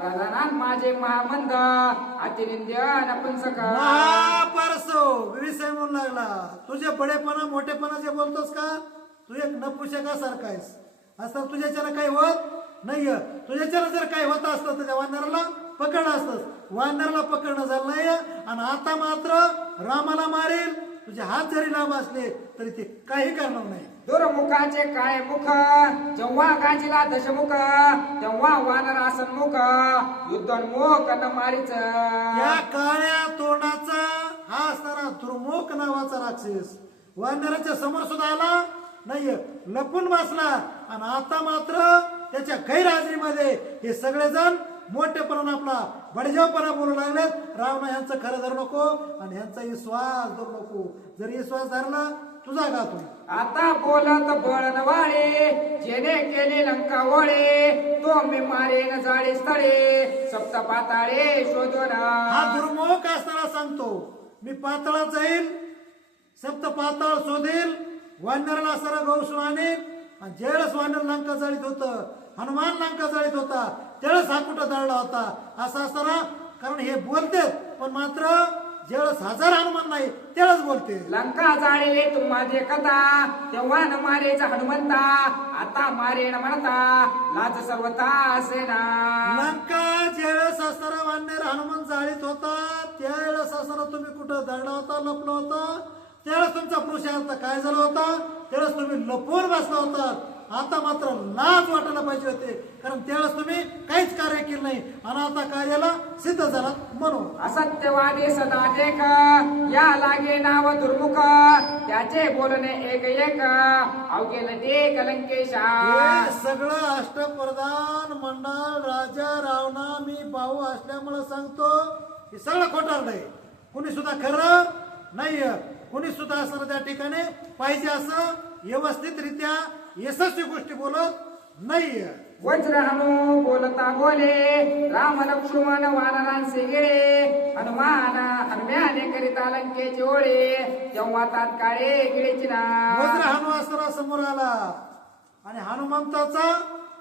प्रधानान माझे महामंद अतिनिंद्य नपुंसक. महापारसो विषय म्हणून लागला. तुझे बडेपणा मोठेपणा जे बोलतोस का, तू एक नपुंसकासारखा आहेस. असं तुझ्याच्यानं काही होत नाहीये. तुझ्याच्यानं जर काही होत असतं तर त्या वानराला पकडलं असतंस. वानराला पकडणं झालं नाही. आणि आता मात्र रामाला मारेल. तुझे हात जरी लांब असले तरी ते काही करणार नाही. दुर्मुखाचे काळे मुख जेव्हा गाजीला दशमुख तेव्हा वानर सन्मुख युद्धोन्मुख न मारीच. या काळ्या तोंडाचा हा असणारा दुर्मुख नावाचा राक्षस वानराच्या समोर सुद्धा आला नाहीये, लपून बसला. आणि आता मात्र त्याच्या गैरहाजरीमध्ये हे सगळेजण मोठेपणा आपला बडजावपणा बोलू लागलेत. रावणा ह्यांचं खरं धरू नको आणि ह्यांचा विश्वास धरू नको. जर विश्वास धरला तुझा गातो. आता बोलत बळन वाळे जेने केले लंका वळे तो मी मारेन जाळे स्थळे सप्त पाताळे शोधून. हा दुर्मुख असताना सांगतो मी पाताळात जाईल, सप्त पाताळ शोधेल, वानराला असताना गौसून आणेल. आणि ज्यावेळेस वानर लंका जाळीत होतं, हनुमान लंका जाळीत होता, त्यावेळेस हा कुठं दळला होता. असं असताना कारण हे बोलते पण मात्र ज्यावेळेस हजार हनुमान नाही त्यावेळेस बोलते. लंका जाळीले तुम्हा देखता तेव्हा न मारेचा हनुमंता आता मारेन म्हणता लाज सर्वता असे ना. लंका ज्यावेळेस असताना वानर हनुमान जाळीत होता त्यावेळेस असताना तुम्ही कुठं दळला होता, लपला होता. त्यावेळेस तुमचा पुरुषार्थ काय झाला होता, त्यावेळेस तुम्ही लपून बसला होता. आता मात्र लाज वाटायला पाहिजे होते कारण त्यावेळेस तुम्ही काहीच कार्य केलं नाही आणि आता कार्याला सिद्ध झाला म्हणून. असत्यवादी सदा देख या लागे नाव दुर्मुख त्याचे बोलणे एक एक अवघे नटे कलंकेशा. हे सगळं अष्टप्रधान मंडळ राजा रावणा मी भाऊ असल्यामुळे सांगतो हे सगळं खोटारड आहे. कुणी सुद्धा खरं नाहीये, कुणी सुद्धा असं त्या ठिकाणी पाहिजे असं व्यवस्थितरित्या यशस्वी गोष्टी बोलत नाहीये. वज्र हनु बोलता बोले राम लक्ष्मण वानरांचे गेळे हनुमान हनुम्याने करिता लंकेचे ओळे तेव्हा तात्काळे गिळीची ना. वज्र हनु असताना समोर आला आणि हनुमंताचा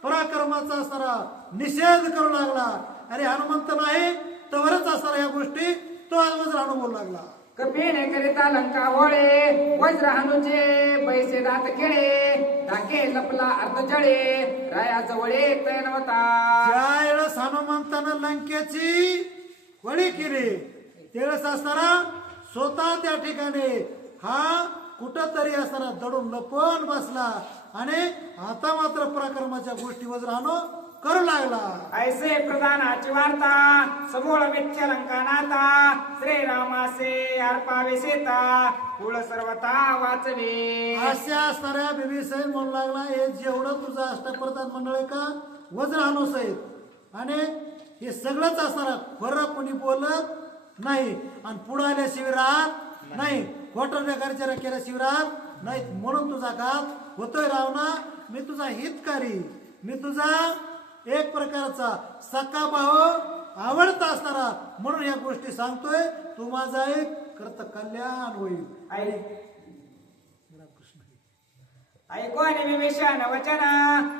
पराक्रमाचा असताना निषेध करू लागला. अरे हनुमंत नाही तरच असताना या गोष्टी तो आज वज्र हनु बोलू लागला. कपीने करिता लंका होळे वज्र हनुचे पैसे दात खेळे धाके लपला अर्ध जळे राया जवळे तैनवता. ज्या वेळेस हनुमंतानं लंकेची वळी केली त्यावेळेस असताना स्वतः त्या ठिकाणी हा कुठंतरी असताना दडून लपून बसला आणि आता मात्र पराक्रमाच्या गोष्टी वज्र हनु करू लागला. ऐसे प्रधानाची वार्ता समूळ मिथ्या लंका नाता श्रीरामासे अर्पावे सीता कुळ सर्वता वाचवे. अशा असणाऱ्या बिभीषण म्हणू लागला हे जेवढं तुझं अष्टप्रधान मंडळ आहे का वज्र हनुस आहेत आणि हे सगळंच असणार खरं कोणी बोलत नाही आणि पुढे आल्याशिवाय राहत नाही खोटं नगरच्या केल्याशिवाय राहत नाही म्हणून तुझा घात होतोय रावणा. मी तुझा हितकारी मी तुझा एक प्रकारचा सखा भाऊ आवडता असणारा म्हणून या गोष्टी सांगतोय. तू माझा एक करत कल्याण होईल. ऐकून विभीषण वचन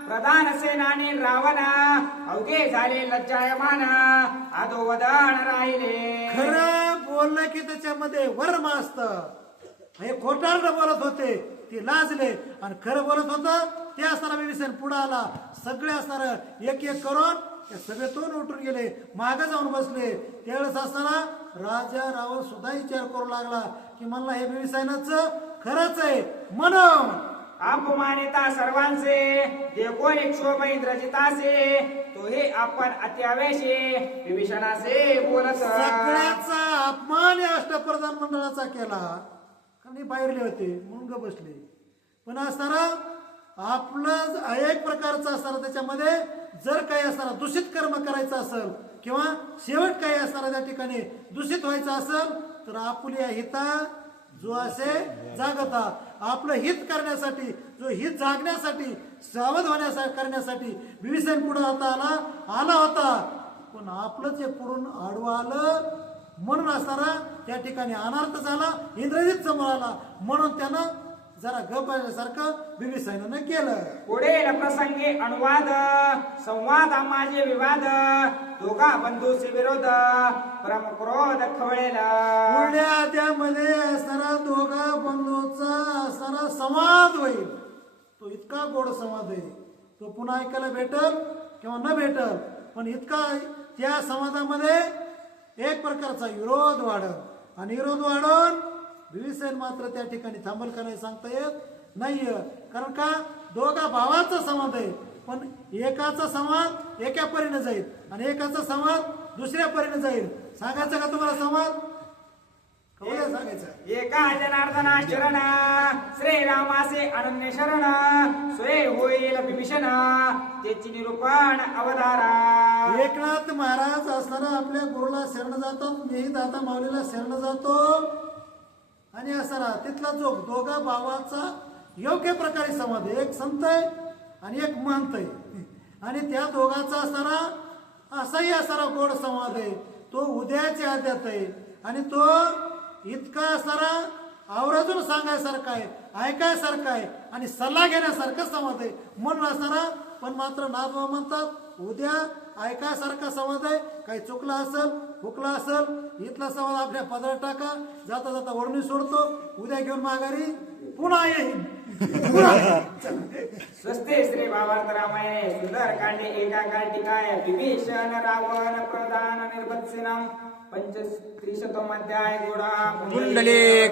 प्रधान सेनानी रावण अवघे झाले लज्जायमान अधोवदन राहिले. खरं बोललं की त्याच्यामध्ये वर्म असत. हे खोटारडं बोलत होते ते लाजले आणि खरं बोलत होत ते असताना विभीषण पुढे आला. सगळे असणार एक एक करून त्या सभेतून उठून गेले मागे जाऊन बसले. त्यावेळेस असताना राजा रावण सुद्धा विचार करू लागला की मला हे विभीषणाचं खरंच आहे म्हणून अपमानिता सर्वांचे देखोन क्षोभ इंद्रजितासे तो हे आपण अत्यावेशे विभीषणासे बोलत. सगळ्याचा अपमान या अष्टप्रधान मंडळाचा केला कारण हे बाहेरले होते म्हणून ग बसले. पण असताना आपलं एक प्रकारचं असणार त्याच्यामध्ये जर काही असणार दूषित कर्म करायचं असेल किंवा शेवट काही असणार त्या ठिकाणी दूषित व्हायचं असेल तर आपल्या हिता जो असे जागता आपलं हित करण्यासाठी जो हित जागण्यासाठी सावध होण्यासाठी करण्यासाठी विभीषण पुढे आला होता. पण आपलं जे पुढून आडवं आलं म्हणून असणारा त्या ठिकाणी अनर्थ झाला. इंद्रजित समोर आला म्हणून त्यानं जरा गपासारखं विभीषणानं केलं. पुढील प्रसंगी अनुवाद संवाद माझे विवाद दोघा बंधूचे विरोध परम क्रोध खवळेला. पुढल्या अध्यामध्ये असणारा दोघा बंधूचा असणारा संवाद होईल. तो इतका गोड संवाद आहे तो पुन्हा ऐकायला भेटल किंवा न भेटल पण इतका त्या संवादामध्ये एक प्रकारचा विरोध वाढल आणि विरोध वाढून विभीषण मात्र त्या ठिकाणी थांबल का नाही सांगता येत नाहीये. कारण का दोघा भावाचा संवाद आहे पण एकाचा संवाद एका परीने जाईल आणि एकाचा संवाद दुसऱ्या परीने जाईल. सांगायचं का तुम्हाला संवाद सांगायचं. एका जनार्दना शरण श्रीरामासे अनन्य शरण सोय होईल विभीषण त्याची निरूपण अवधारा. एकनाथ महाराज असताना आपल्या गुरुला शरण जातात. मीही दाता माऊलीला शरण जातो आणि असताना तिथला जो दोघा भावाचा योग्य प्रकारे संवाद आहे. एक संत आहे आणि एक महंत आहे आणि त्या दोघांचा असताना असाही असणारा गोड संवाद आहे. तो उद्याच्या आद्यात आहे आणि तो इतका असणारा आवर्जून सांगायसारखा आहे ऐकायसारखा आहे आणि सल्ला घेण्यासारखा संवाद आहे म्हणून असणारा. पण मात्र नाथबाबा म्हणतात उद्या ऐकायसारखा संवाद आहे. काही चुकला असेल हुकला असेल इथला संवाद आपल्या पदरात टाका. जाता जाता ओढणी सोडतो उद्या घेऊन माघारी पुन्हा येईल. स्वस्ते श्री भावार्थ रामायणे सुंदर कांडे एका कार्तिकाय विभीषण रावण प्रधान निर्भत्सिनम 35 अध्याय गोडा कुंडली